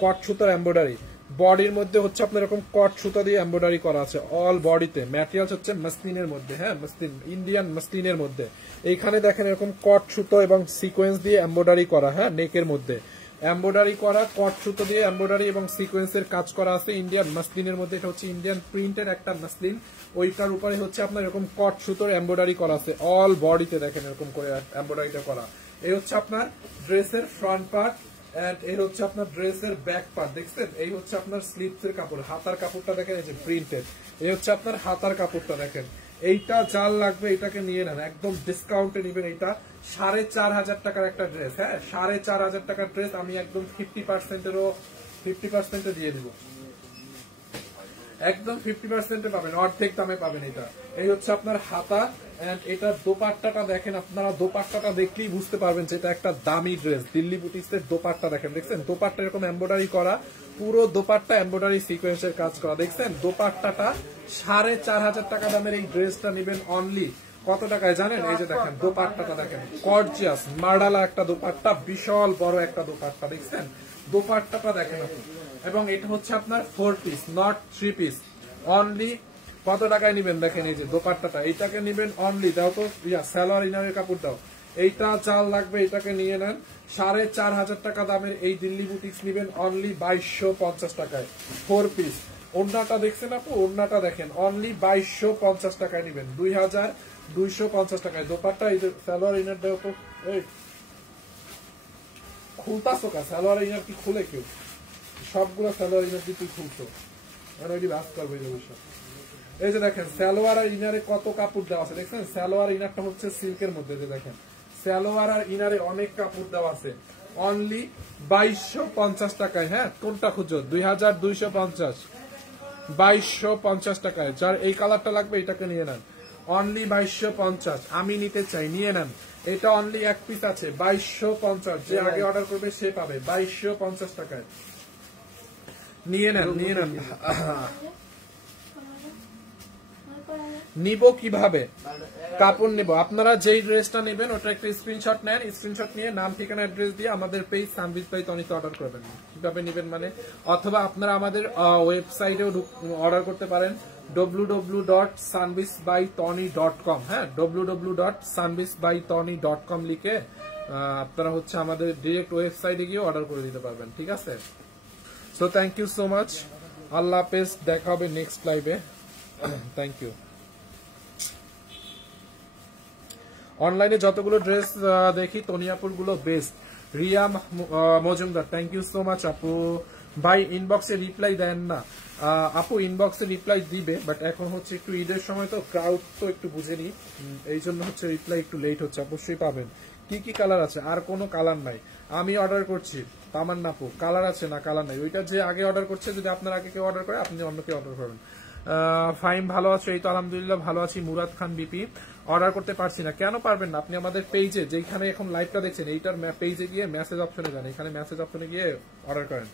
কট সুতার এমব্রয়ডারি। বডির মধ্যে হচ্ছে আপনার এরকম কট সুতা দিয়ে এমব্রয়ডারি করা আছে অল বডিতে। ম্যাটেরিয়ালস হচ্ছে মসলিনের মধ্যে, হ্যাঁ মসলিন, ইন্ডিয়ান মসলিনের মধ্যে। এইখানে দেখেন এরকম কট সুতো এবং সিকোয়েন্স দিয়ে এমব্রয়ডারি করা, হ্যাঁ নেকের মধ্যে এমব্রয়ডারি করা, কট সুতো দিয়ে এমব্রয়ডারি এবং সিকোয়েন্সের কাজ করা আছে ইন্ডিয়ান মাসলিনের মধ্যে। এটা হচ্ছে ইন্ডিয়ান প্রিন্টের একটা মাসলিন, ওইটার উপরে হচ্ছে আপনার এরকম কট সুতোর এমব্রয়ডারি করা আছে অল বডিতে, দেখেন এরকম করে এমব্রয়ডারিটা করা। এই হচ্ছে আপনার ড্রেসের ফ্রন্ট পার্ট, এন্ড এই হচ্ছে আপনার ড্রেসের ব্যাক পার্ট, দেখছেন? এই হচ্ছে আপনার স্লিভস এর কাপড়, হাতার কাপড়টা দেখেন, এই যে প্রিন্টেড। এই হচ্ছে আপনার হাতার কাপড়টা দেখেন। এইটা যার লাগবে এটাকে নিয়ে নেন, একদম ডিসকাউন্টে নিবেন। এইটা 4500 টাকার একটা ড্রেস, হ্যাঁ 4500 টাকার ড্রেস আমি একদম 50% দিয়ে দিব, একদম 50% পাবেন, অর্ধেক দামে পাবেন এটা। এই হচ্ছে আপনার হাতা, এন্ড এটার দোপাট্টাটা দেখেন, আপনারা দোপাট্টাটা দেখলেই বুঝতে পারবেন যে এটা একটা দামি ড্রেস। দিল্লি বুটিক্সের দোপাট্টা দেখেন, দেখছেন? দোপাট্টা এরকম এমব্রয়ডারি করা, পুরো দোপাট্টা এমব্রয়ডারি সিকোয়েন্সের কাজ করা, দেখছেন? দোপাট্টাটা 4500 টাকা দামের এই ড্রেসটা নেবেন অনলি কত টাকায় জানেন? এই যে দেখেন দোপাট্টাটা দেখেন, গর্জিয়াস মার্ডালা একটা দোপাট্টা, বিশাল বড় একটা দোপাট্টা, দেখছেন? দোপাট্টাটা দেখেন আপনি। এবং এটা হচ্ছে আপনার 4 পিস, নট 3 পিস। অনলি কত টাকায় নিবেন দেখেন, এই যে দোপাট্টাটা, এইটাকে নিবেন অনলি, দাও তো সালোয়ার ইনারের কাপড় দাও, এইটা চাল লাগবে, এটাকে নিয়ে নেন। 4500 টাকা দামের এই দিল্লি বুটিক্স নিবেন অনলি 2250 টাকায়, 4 পিস। ওড়নাটা দেখছেন আপু? ওড়নাটা দেখেন, অনলি 2250 টাকায় নিবেন, 2250 টাকায়। দোপাট্টা এই যে সালোয়ার ইনার দেও তো, এই খুলতাছো কা? সালোয়ার ইনার কি খুলে কেউ? সবগুলো সালোয়ার ইনার দিয়ে তুই খুলছো, মানে ওইটি বাস করবো এই অবশ্য। এই যে দেখেন সালোয়ার আর ইনারে কত কাপড় দেওয়া আছে, দেখছেন? সালোয়ার ইনারটা হচ্ছে সিল্কের মধ্যে, যে দেখেন সালোয়ার আর ইনারে অনেক কাপড় দেওয়া আছে, অনলি 2250 টাকায়। হ্যাঁ, কোনটা খুঁজো? 2250, 2250 টাকায়। যার এই কালারটা লাগবে এটাকে নিয়ে নেন, অনলি 2250। আমি নিতে চাই, নিয়ে নেন। এটা অনলি এক পিস আছে, 2250। যে আগে অর্ডার করবে সে পাবে 2250 টাকায়। নিয়ে নেন, নিয়ে নেন। নিব কিভাবে কাপড় নেব? আপনারা যেই ড্রেসটা নেবেন ওটা একটা স্ক্রিনশট নেন, স্ক্রিনশট নিয়ে নাম ঠিকানা অ্যাড্রেস দিয়ে আমাদের পেজ সানবিজ বাই তনিতে অর্ডার করবেন। কিভাবে নেবেন মানে, অথবা আপনারা আমাদের ওয়েবসাইটেও অর্ডার করতে পারেন, www.sunbizbytony.com। হ্যাঁ, www.sunbizbytony.com লিখে আপনারা হচ্ছে আমাদের ডিরেক্ট ওয়েবসাইটে গিয়ে অর্ডার করে দিতে পারবেন। ঠিক আছে? So thank you so much. আল্লাহ হাফেজ, দেখা হবে নেক্সট লাইভে। Thank you. অনলাইনে যতগুলো ড্রেস দেখি তনিয়াপুর গুলো best. Riya Majumdar, thank you so much আপু। ভাই ইনবক্সে রিপ্লাই দেন না। আপু ইনবক্সে রিপ্লাই দিবে, বাট এখন হচ্ছে একটু ঈদের সময় তো ক্রাউড তো একটু বুঝেনি, এই জন্য হচ্ছে রিপ্লাই একটু লেট হচ্ছে। অবশ্যই পাবেন। কি কি কালার আছে? আর কোনো কালার নাই। আমি অর্ডার করছি তামান্না আপু, কালার আছে না কালার নাই। ওইটা যে আগে অর্ডার করছে, যদি আপনার আগে কেউ অর্ডার করে আপনি অন্য কেউ অর্ডার করবেন। ফাইম ভালো আছো? এই তো আলহামদুলিল্লাহ ভালো আছি। মুরাদ খান বিপি, অর্ডার করতে পারছি না। কেন পারবেন না? আপনি আমাদের পেজে, যেখানে এখন লাইভটা দেখছেন এইটার পেজে গিয়ে মেসেজ অপশনে যান, এখানে মেসেজ অপশনে গিয়ে অর্ডার করেন।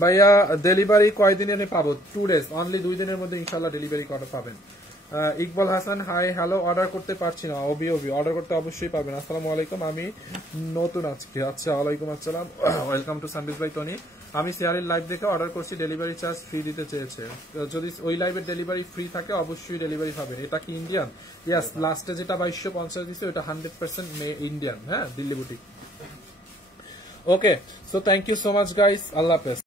ভাইয়া ডেলিভারি কয়দিনে পাবো? 2 days, অনলি 2 দিনের মধ্যে ইনশাল্লাহ ডেলিভারি অর্ডার পাবেন। Iqbal Hasan, hi hello, order করতে পারছি না। অর্ডার করতে অবশ্যই পাবেন। আসসালামু আলাইকুম, আমি নতুন আজকে। আচ্ছা, ওয়ালাইকুম আসসালাম, ওয়েলকাম টু সানবিজ বাই টনি। আমি শেয়ারের লাইভ দেখে অর্ডার করছি, ডেলিভারি চার্জ ফ্রি দিতে চেয়েছে। যদি ওই লাইভের ডেলিভারি ফ্রি থাকে অবশ্যই ডেলিভারি পাবেন। এটা কি ইন্ডিয়ান? ইয়াস, লাস্টে যেটা 2250 দিচ্ছে ওটা 100% ইন্ডিয়ান। হ্যাঁ, Delhi boutique. Okay, so thank you so much guys, আল্লাহ হাফেজ।